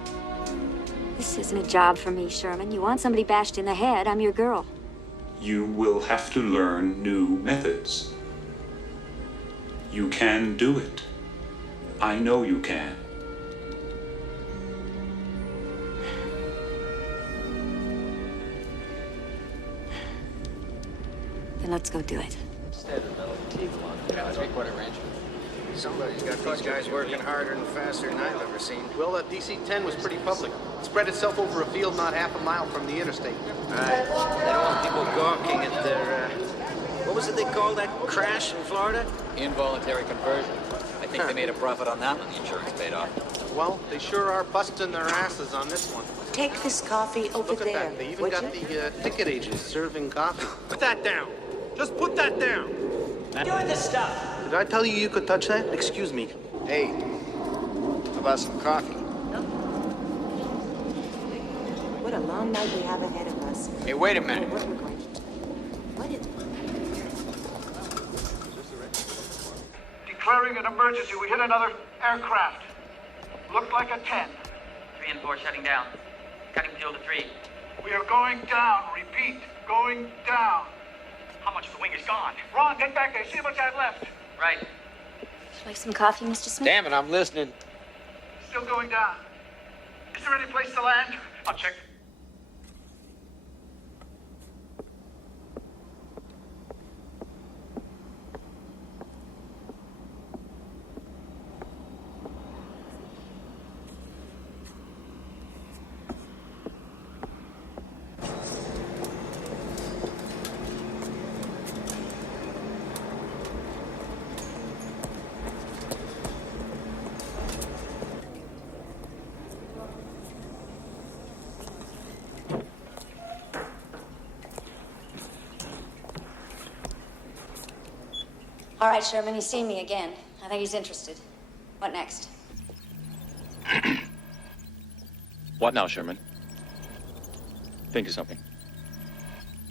This isn't a job for me, Sherman. You want somebody bashed in the head, I'm your girl. You will have to learn new methods. You can do it. I know you can. Then let's go do it. Somebody's got these guys working harder and faster than I've ever seen. Well, that DC-10 was pretty public. It spread itself over a field not half a mile from the interstate. Right. They don't want people gawking at their, what was it they called that crash in Florida? Involuntary conversion. I think they made a profit on that when the insurance paid off. Well, they sure are busting their asses on this one. Take this coffee over Look at there. that. They even got the ticket agents serving coffee. Put that down. Just put that down. Doing this stuff. Did I tell you could touch that? Excuse me. Hey, how about some coffee? What a long night we have ahead of us. Hey, wait a minute. What is... Declaring an emergency. We hit another aircraft. Looked like a 10. 3 and 4 shutting down. Cutting fuel to 3. We are going down. Repeat, going down. How much of the wing is gone? Ron, get back there. See how much I have left. Right. Would you like some coffee, Mr. Smith? Damn it, I'm listening. Still going down. Is there any place to land? I'll check. All right, Sherman, he's seen me again. I think he's interested. What next? What now, Sherman? Think of something.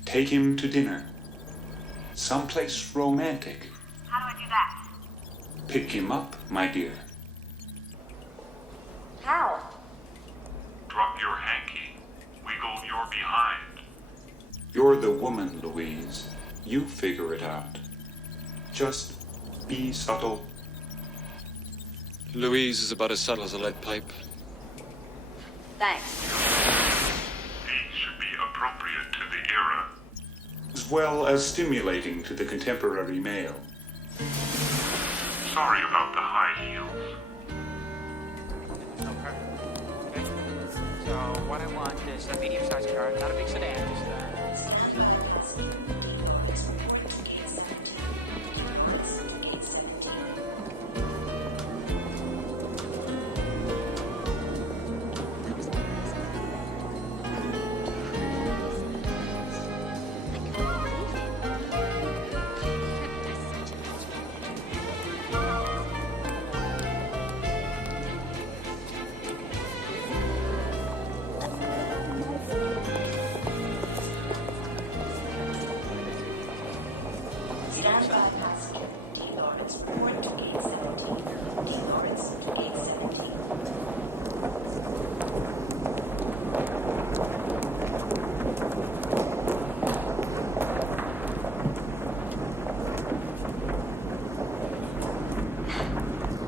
Take him to dinner. Someplace romantic. How do I do that? Pick him up, my dear. How? Drop your hanky. Wiggle your behind. You're the woman, Louise. You figure it out. Just be subtle. Louise is about as subtle as a lead pipe. Thanks. These should be appropriate to the era, as well as stimulating to the contemporary male. Sorry about the high heels. Okay. So what I want is a medium-sized car, not a big sedan,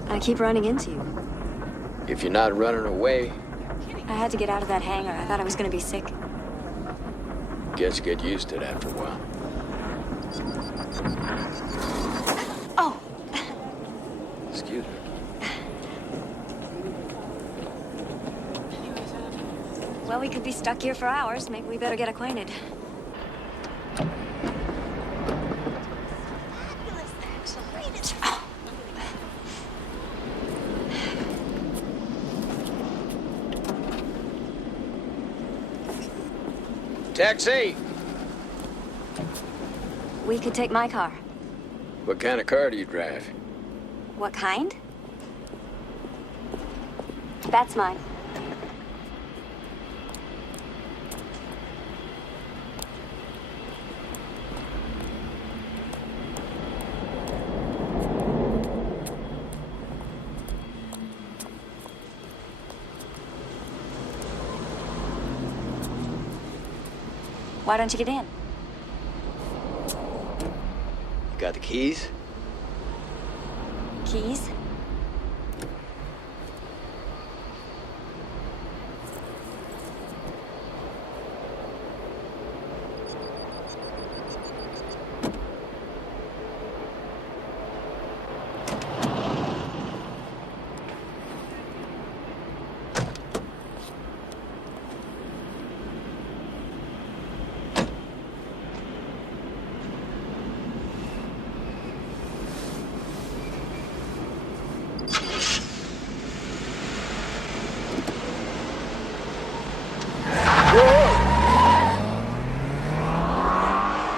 I keep running into you. If you're not running away, I had to get out of that hangar. I thought I was going to be sick. guess you get used to it after a while. Oh! Excuse me. Well, we could be stuck here for hours. Maybe we better get acquainted. Taxi! We could take my car. What kind of car do you drive? What kind? That's mine. Why don't you get in? You got the keys? Keys?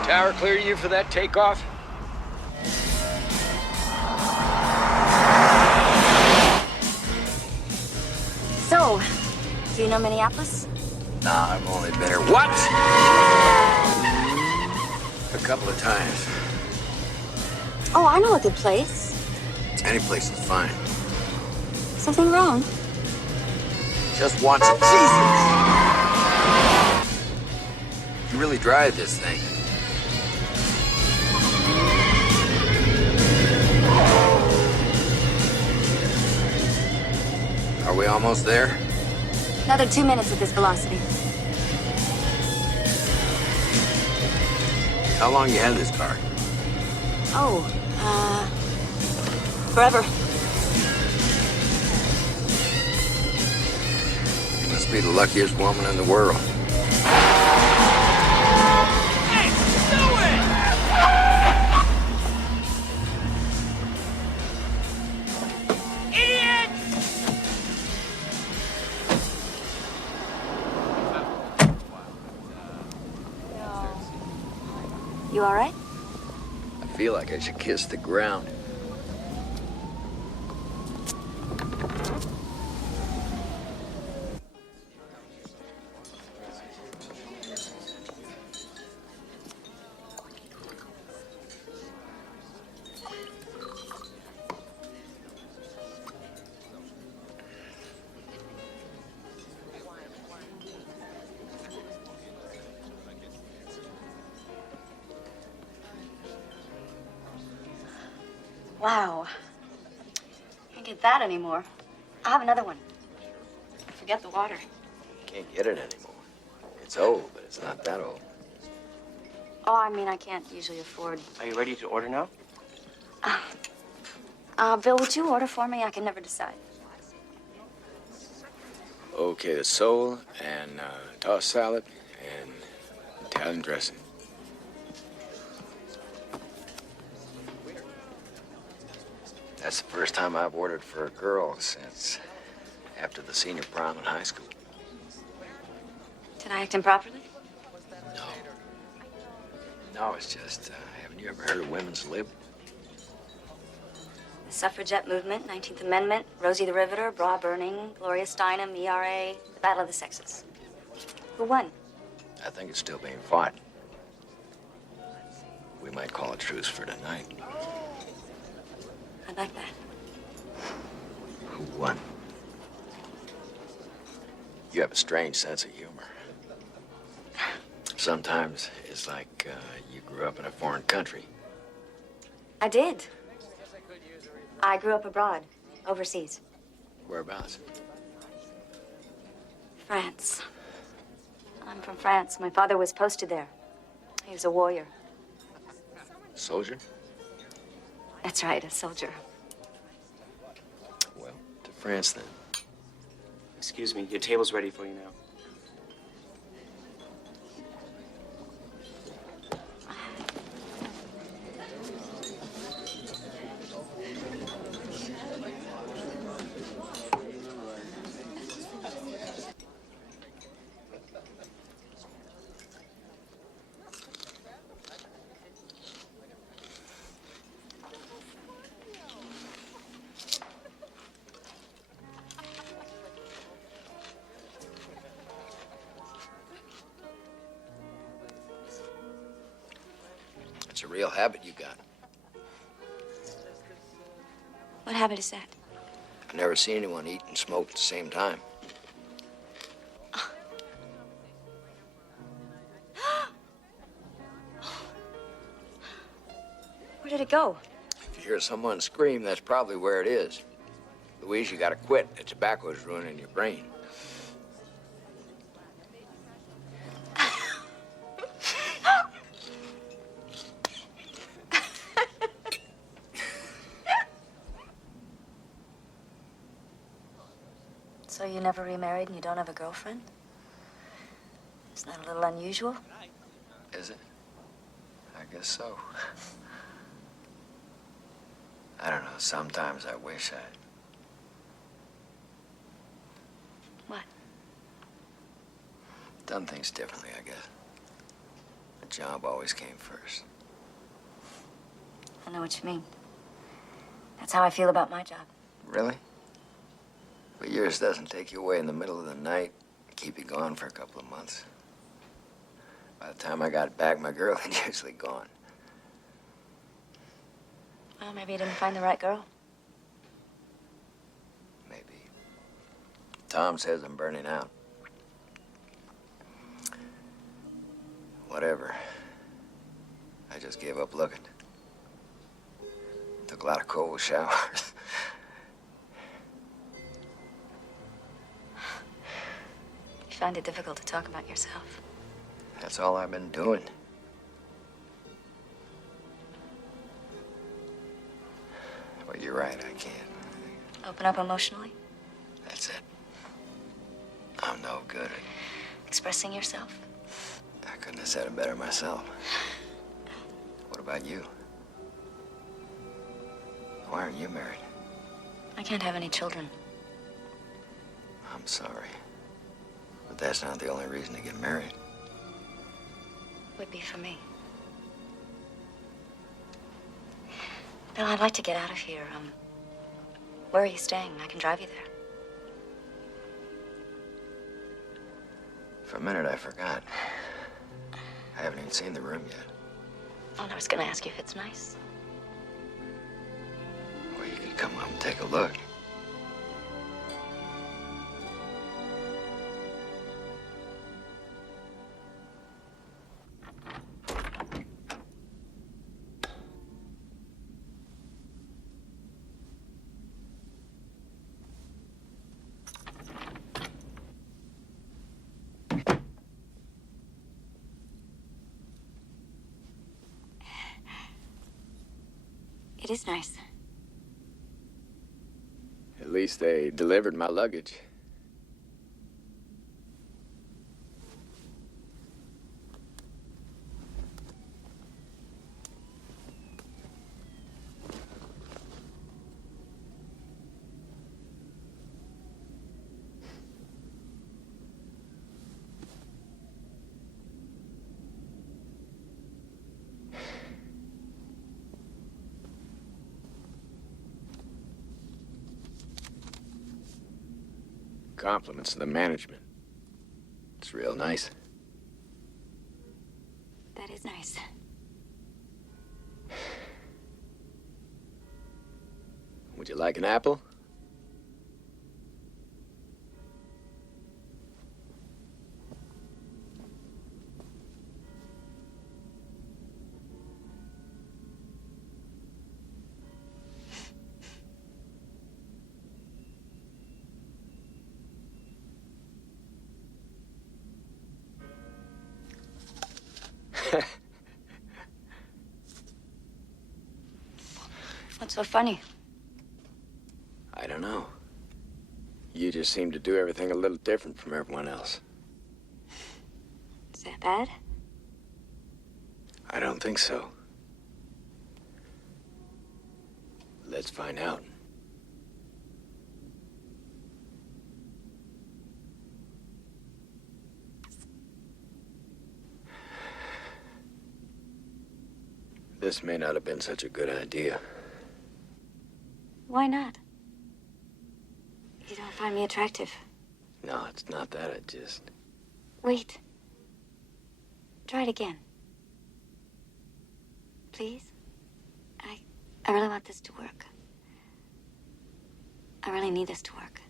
Tower clear you for that takeoff? So, do you know Minneapolis? Nah, I've only been here. What? A couple of times. Oh, I know a good place. Any place is fine. Something wrong? Just want some Jesus. You really drive this thing. Are we almost there? Another 2 minutes at this velocity. How long you had this car? Oh, forever. You must be the luckiest woman in the world. You all right? I feel like I should kiss the ground. Wow. Can't get that anymore. I'll have another one. Forget the water. Can't get it anymore. It's old, but it's not that old. Oh, I mean, I can't usually afford. Are you ready to order now? Bill, would you order for me? I can never decide. Okay, the sole and tossed salad and Italian dressing. That's the first time I've ordered for a girl since after the senior prom in high school. Did I act improperly? No, it's just, haven't you ever heard of women's lib? The suffragette movement, 19th Amendment, Rosie the Riveter, bra burning, Gloria Steinem, ERA, the Battle of the Sexes. Who won? I think it's still being fought. We might call a truce for tonight. I'd like that. Who won? You have a strange sense of humor. Sometimes it's like you grew up in a foreign country. I did. I grew up abroad, overseas. Whereabouts? France. I'm from France. My father was posted there. He was a warrior. Soldier? That's right, a soldier. Well, to France then. Excuse me, your table's ready for you now. It's a real habit you got. What habit is that? I've never seen anyone eat and smoke at the same time. Where did it go? If you hear someone scream, that's probably where it is. Louise, you gotta quit. The tobacco is ruining your brain. So you never remarried and you don't have a girlfriend? Isn't that a little unusual? Is it? I guess so. I don't know. Sometimes I wish I'd... What? done things differently, I guess. The job always came first. I know what you mean. That's how I feel about my job. Really? But yours doesn't take you away in the middle of the night and keep you gone for a couple of months. By the time I got back, my girl had usually gone. Well, maybe you didn't find the right girl. Maybe. Tom says I'm burning out. Whatever. I just gave up looking. Took a lot of cold showers. You find it difficult to talk about yourself. That's all I've been doing. Well, you're right, I can't. Open up emotionally? That's it. I'm no good at... Expressing yourself? I couldn't have said it better myself. What about you? Why aren't you married? I can't have any children. I'm sorry. But that's not the only reason to get married. Would be for me. Bill, I'd like to get out of here. Where are you staying? I can drive you there. For a minute, I forgot. I haven't even seen the room yet. Oh, and I was gonna ask you if it's nice. Well, you could come up and take a look. It is nice. At least they delivered my luggage. Compliments to the management. It's real nice. That is nice. Would you like an apple? What's so funny? I don't know. You just seem to do everything a little different from everyone else. Is that bad? I don't think so. Let's find out. This may not have been such a good idea. Why not? You don't find me attractive. No, it's not that. I just... Wait. Try it again. Please? I really want this to work. I really need this to work.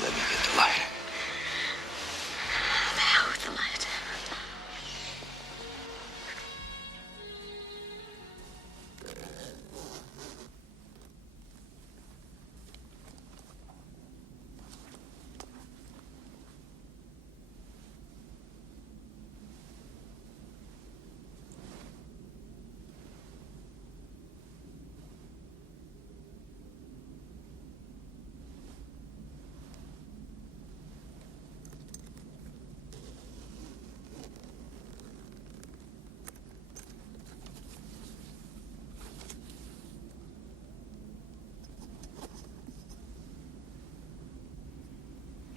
Let me get the light. The hell with the light.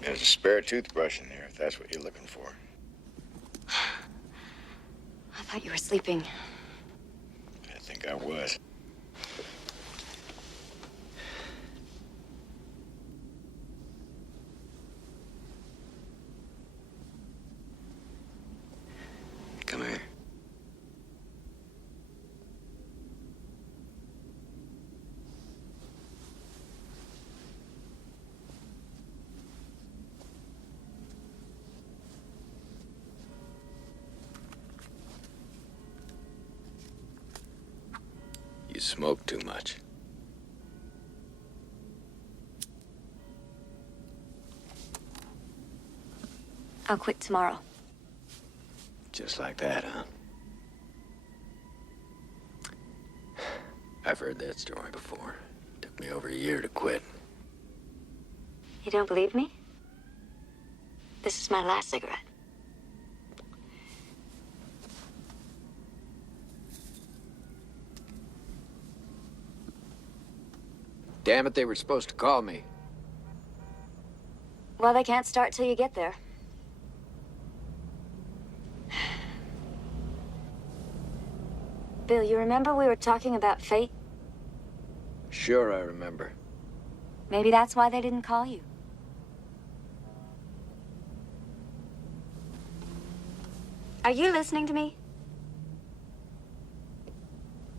There's a spare toothbrush in there, if that's what you're looking for. I thought you were sleeping. I think I was. Come here. You smoke too much. I'll quit tomorrow. Just like that, huh? I've heard that story before. Took me over a year to quit. You don't believe me? This is my last cigarette. Damn it, they were supposed to call me. Well, they can't start till you get there. Bill, you remember we were talking about fate? Sure, I remember. Maybe that's why they didn't call you. Are you listening to me?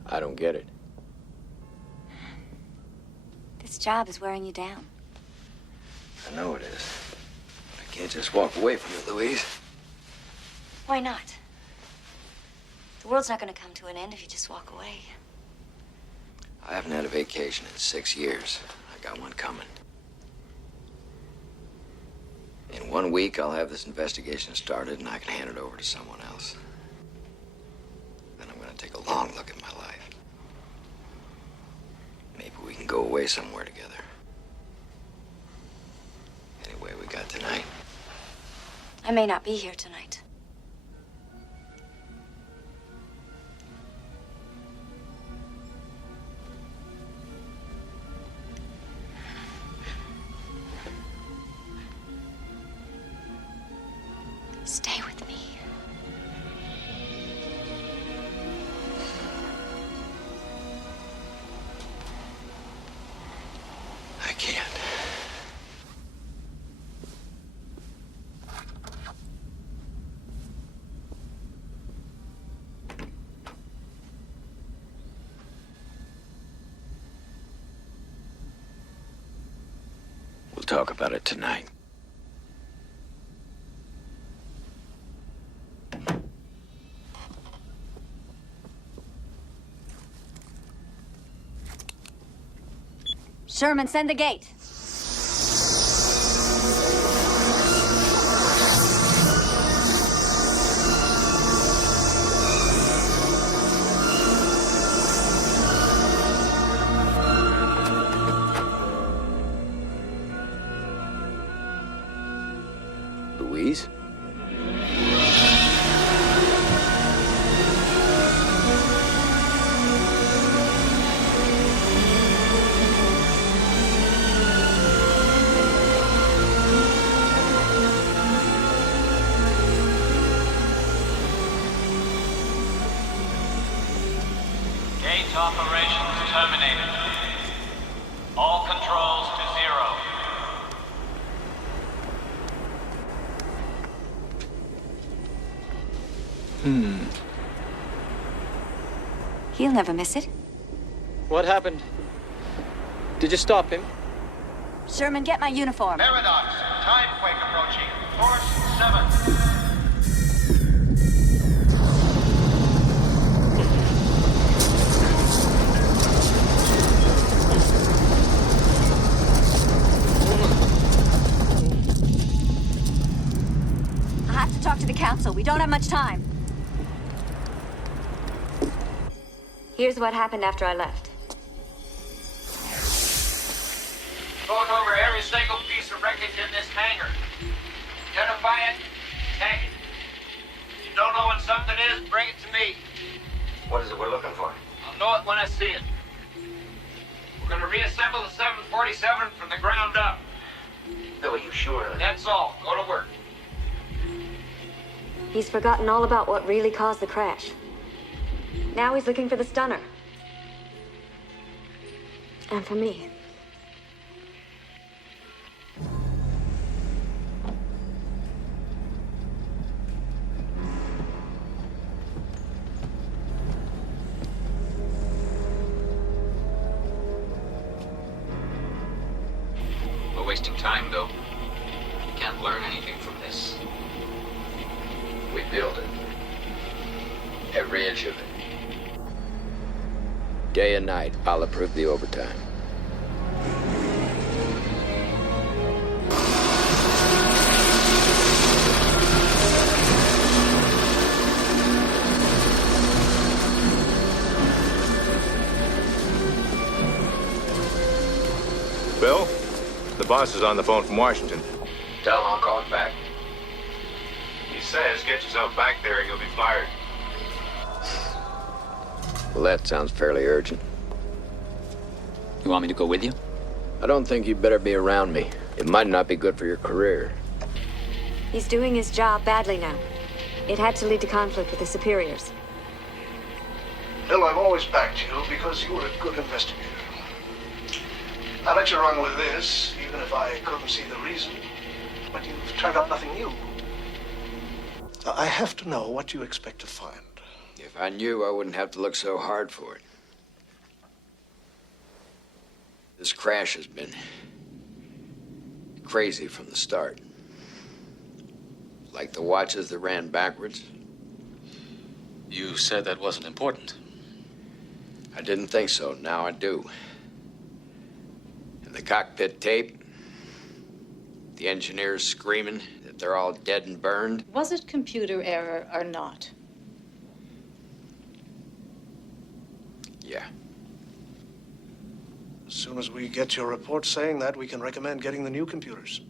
I don't get it. This job is wearing you down. I know it is. I can't just walk away from it, Louise. Why not? The world's not going to come to an end if you just walk away. I haven't had a vacation in 6 years. I got one coming. In 1 week, I'll have this investigation started and I can hand it over to someone else. Then I'm gonna take a long look at my life. Maybe we can go away somewhere together. Anyway, we got tonight. I may not be here tonight. Stay with me. I can't. We'll talk about it tonight. Sherman, send the gate. Louise? Gate operations terminated. All controls to 0. He'll never miss it. What happened? Did you stop him? Sherman, get my uniform. Paradox, time quake approaching. Force 7. I have to talk to the council. We don't have much time. Here's what happened after I left. Going over every single piece of wreckage in this hangar. Identify it, tag it. If you don't know what something is, bring it to me. What is it we're looking for? I'll know it when I see it. We're gonna reassemble the 747 from the ground up. Bill, are you sure? That's all. Go to work. He's forgotten all about what really caused the crash. Now he's looking for the stunner. And for me. We're wasting time, Bill. We can't learn anything from this. We built it. Every inch of it. Day and night, I'll approve the overtime. Bill, the boss is on the phone from Washington. Tell him I'll call him back. He says get yourself back there or you'll be fired. Well, that sounds fairly urgent. You want me to go with you? I don't think you'd better be around me. It might not be good for your career. He's doing his job badly now. It had to lead to conflict with his superiors. Bill, I've always backed you because you were a good investigator. I let you run with this, even if I couldn't see the reason. But you've turned up nothing new. I have to know what you expect to find. If I knew, I wouldn't have to look so hard for it. This crash has been crazy from the start. Like the watches that ran backwards. You said that wasn't important. I didn't think so. Now I do. And the cockpit tape. The engineers screaming that they're all dead and burned. Was it computer error or not? Yeah. As soon as we get your report saying that, we can recommend getting the new computers.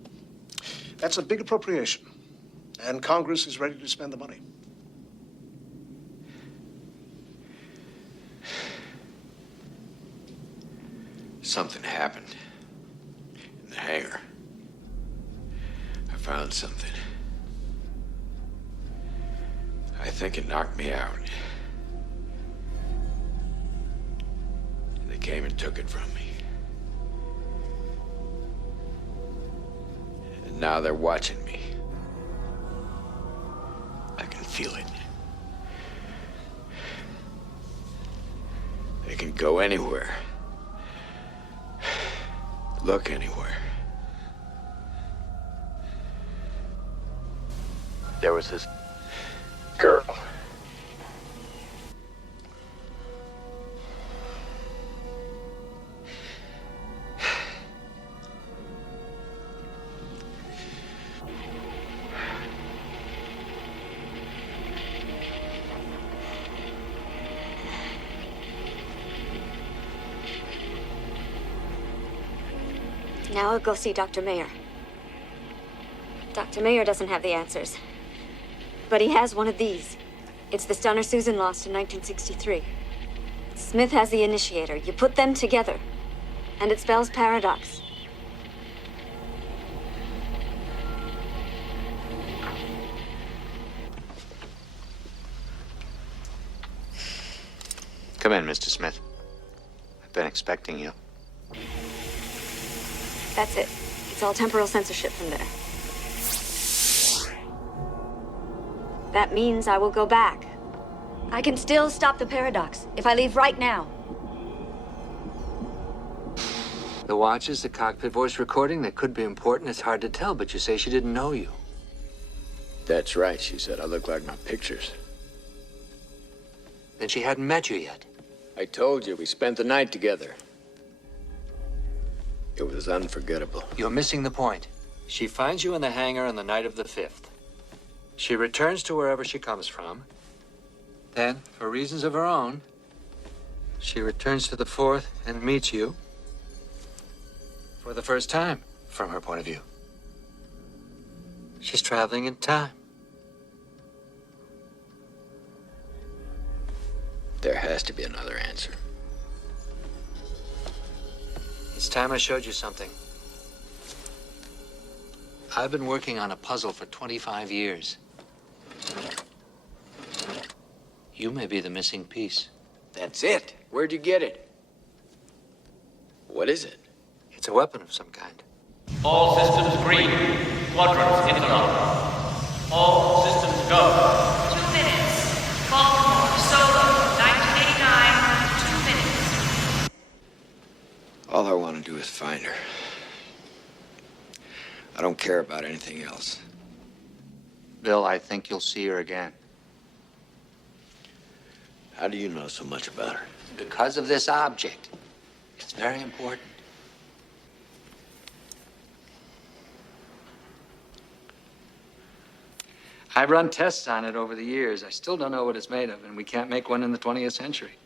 That's a big appropriation. And Congress is ready to spend the money. Something happened in the hangar. I found something. I think it knocked me out. They came and took it from me. And now they're watching me. I can feel it. They can go anywhere. Look anywhere. There was this girl. Now I'll go see Dr. Mayer. Dr. Mayer doesn't have the answers. But he has one of these. It's the stunner Susan lost in 1963. Smith has the initiator. You put them together, and it spells paradox. Come in, Mr. Smith. I've been expecting you. That's it. It's all temporal censorship from there. That means I will go back. I can still stop the paradox if I leave right now. The watches, the cockpit voice recording, that could be important. It's hard to tell, but you say she didn't know you. That's right, she said. I look like my pictures. Then she hadn't met you yet. I told you, we spent the night together. It was unforgettable. You're missing the point. She finds you in the hangar on the night of the 5th. She returns to wherever she comes from. Then, for reasons of her own, she returns to the 4th and meets you for the first time, from her point of view. She's traveling in time. There has to be another answer. It's time I showed you something. I've been working on a puzzle for 25 years. You may be the missing piece. That's it. Where'd you get it? What is it? It's a weapon of some kind. All systems green. Quadrants interlocked. All systems go. 2 minutes. Baltimore, Solo, 1989, 2 minutes. All I want to do is find her. I don't care about anything else. Bill, I think you'll see her again. How do you know so much about her? Because of this object. It's very important. I've run tests on it over the years. I still don't know what it's made of, and we can't make one in the 20th century.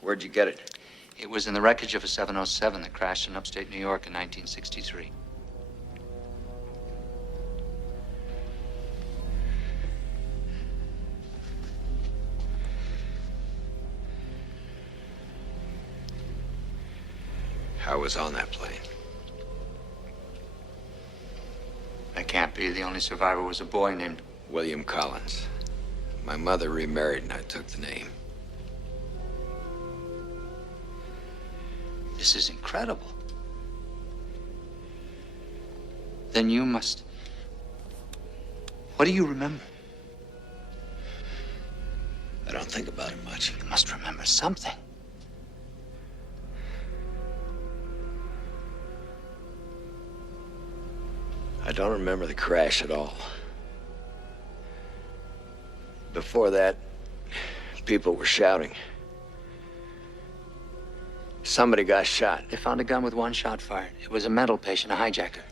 Where'd you get it? It was in the wreckage of a 707 that crashed in upstate New York in 1963. I was on that plane. That can't be. The only survivor was a boy named William Collins. My mother remarried and I took the name. This is incredible. Then you must... What do you remember? I don't think about it much. You must remember something. I don't remember the crash at all. Before that, people were shouting. Somebody got shot. They found a gun with one shot fired. It was a mental patient, a hijacker.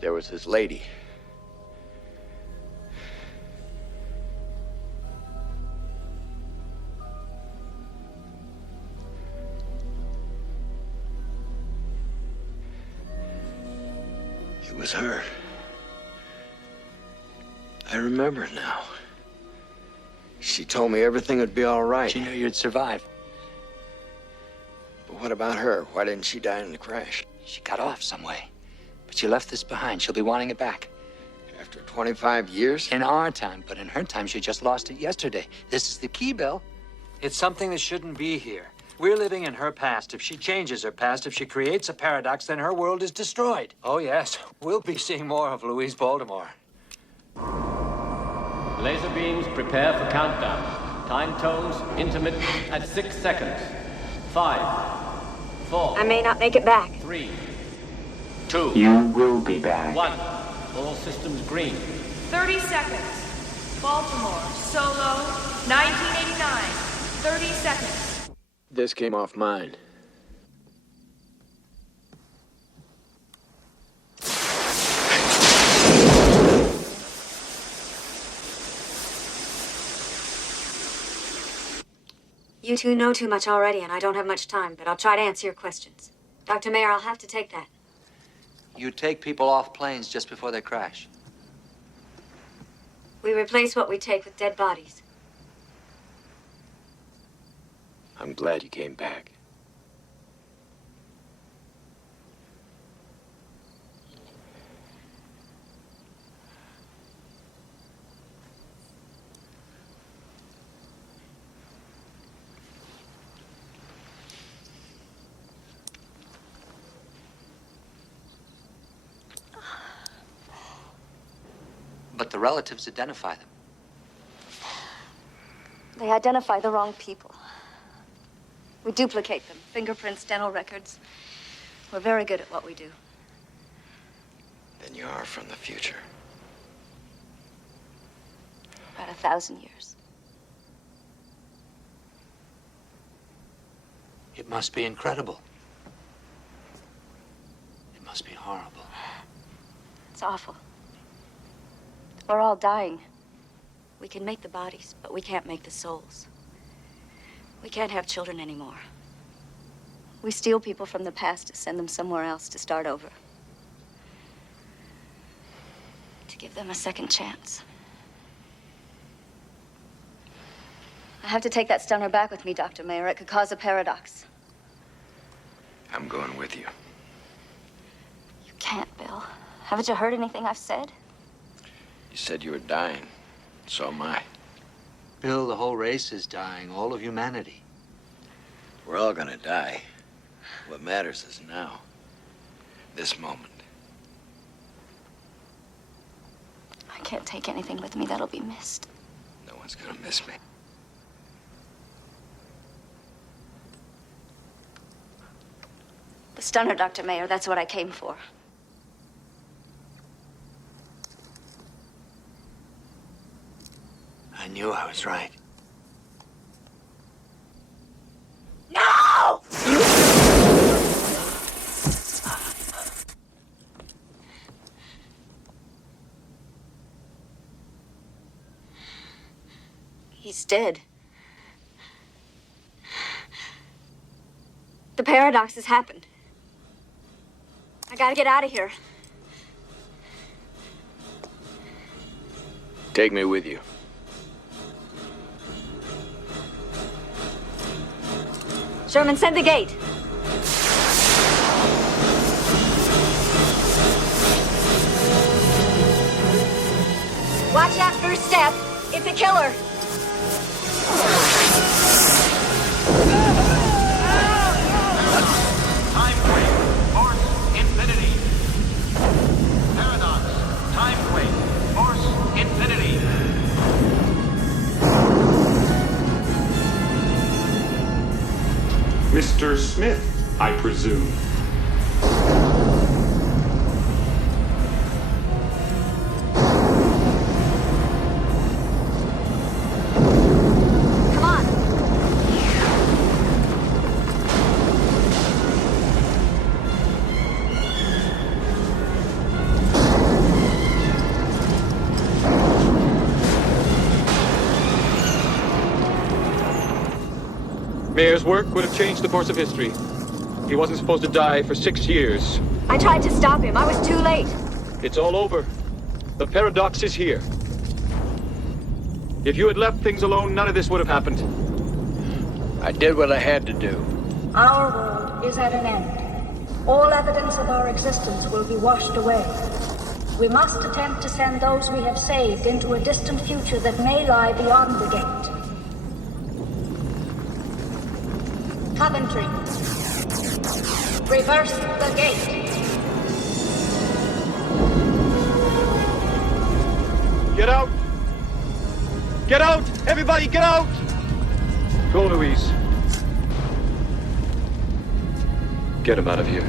There was this lady. It was her. I remember now. She told me everything would be all right. She knew you'd survive. But what about her? Why didn't she die in the crash? She got off some way. But she left this behind. She'll be wanting it back. After 25 years? In our time, but in her time, she just lost it yesterday. This is the key, Bill. It's something that shouldn't be here. We're living in her past. If she changes her past, if she creates a paradox, then her world is destroyed. Oh, yes. We'll be seeing more of Louise Baltimore. Laser beams prepare for countdown. Time tones intermittent at 6 seconds. 5, 4. I may not make it back. 3, 2. You will be back. 1. All systems green. 30 seconds. Baltimore, Solo, 1989. 30 seconds. This came off mine. You two know too much already, and I don't have much time, but I'll try to answer your questions. Dr. Mayer, I'll have to take that. You take people off planes just before they crash. We replace what we take with dead bodies. I'm glad you came back. But the relatives identify them. They identify the wrong people. We duplicate them. Fingerprints, dental records. We're very good at what we do. Then you are from the future. About 1,000 years. It must be incredible. It must be horrible. It's awful. We're all dying. We can make the bodies, but we can't make the souls. We can't have children anymore. We steal people from the past to send them somewhere else to start over. To give them a second chance. I have to take that stunner back with me, Dr. Mayer. It could cause a paradox. I'm going with you. You can't, Bill. Haven't you heard anything I've said? You said you were dying. So am I. Bill, the whole race is dying, all of humanity. We're all gonna die. What matters is now. This moment. I can't take anything with me that'll be missed. No one's gonna miss me. The stunner, Dr. Mayer, that's what I came for. I knew I was right. No! He's dead. The paradox has happened. I gotta get out of here. Take me with you. Sherman, send the gate. Watch that first step. It's a killer. Time quake. Force infinity. Paradox. Time quake. Force infinity. Mr. Smith, I presume. Come on. Mayer's work would have changed the course of history. He wasn't supposed to die for 6 years. I tried to stop him. I was too late. It's all over. The paradox is here. If you had left things alone, none of this would have happened. I did what I had to do. Our world is at an end. All evidence of our existence will be washed away. We must attempt to send those we have saved into a distant future that may lie beyond the gate. Coventry, reverse the gate. Get out! Get out! Everybody, get out! Go, Louise. Get him out of here.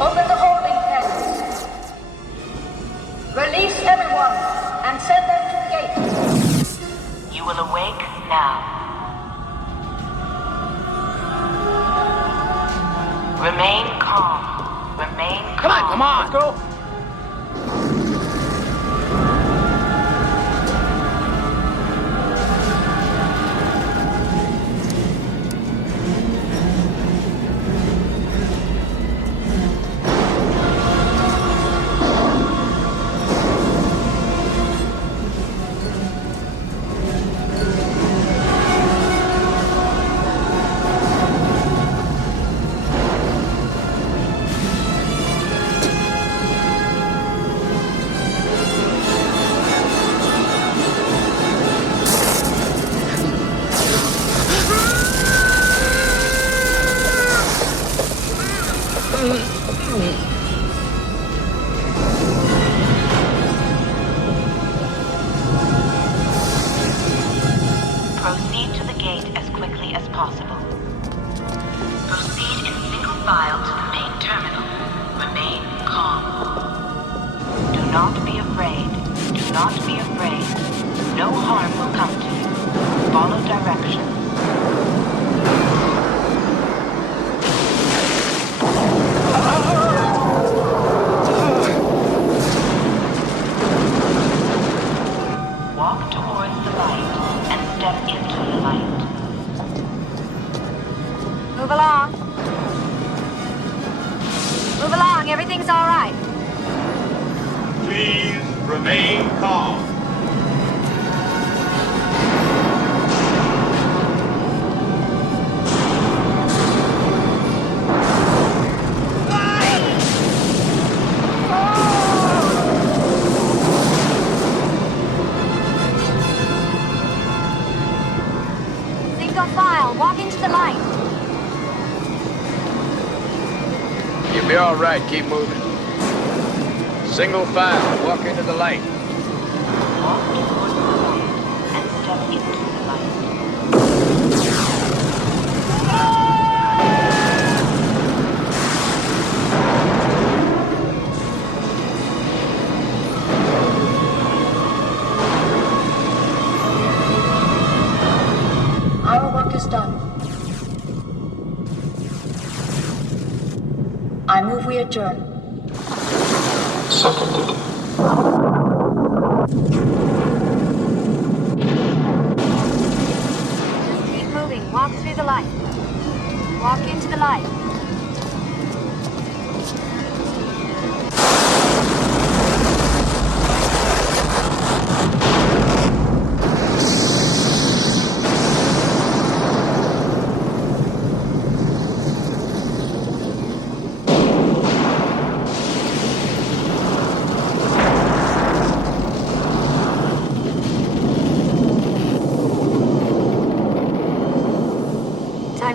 Open the holding pens. Release everyone and send them to the gate. You will awake now. Remain calm. Remain calm. Come on. Let's go. Proceed to the gate as quickly as possible. Proceed in single file to the main terminal. Remain calm. Do not be afraid. Do not be afraid. No harm will come to you. Follow directions. Walk towards the light and step into the light. Move along. Move along. Everything's all right. Please remain calm. Single file. Walk into the light. You'll be all right. Keep moving. Single file. Walk into the light. Walk towards the light and step into the light. Our work is done. I move we adjourn. Just keep moving. Walk through the light. Walk into the light.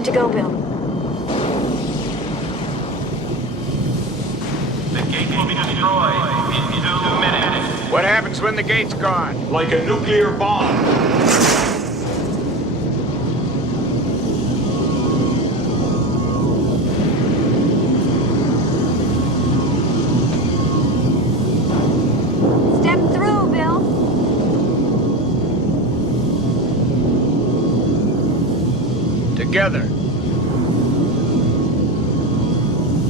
Time to go, Bill. The gate will be destroyed in 2 minutes. What happens when the gate's gone? Like a nuclear bomb. Step through, Bill. Together.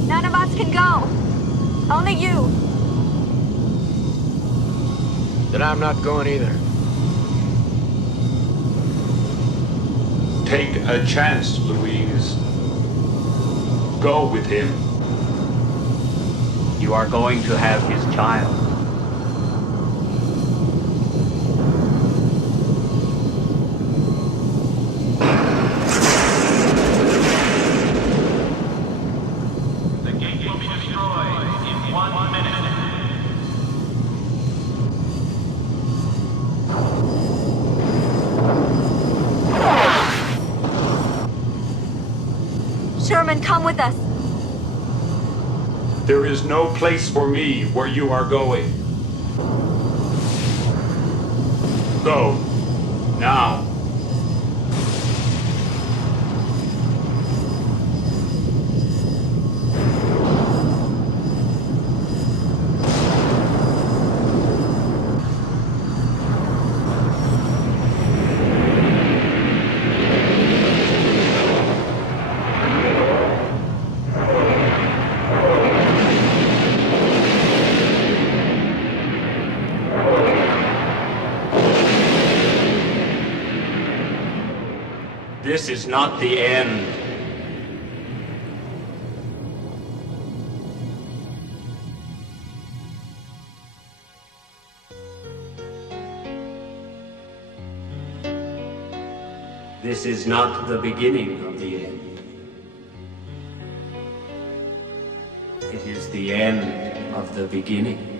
None of us can go. Only you. Then I'm not going either. Take a chance, Louise. Go with him. You are going to have his child. The gate will be destroyed in 1 minute. Sherman, come with us. There is no place for me where you are going. Go. Now. This is not the end. This is not the beginning of the end. It is the end of the beginning.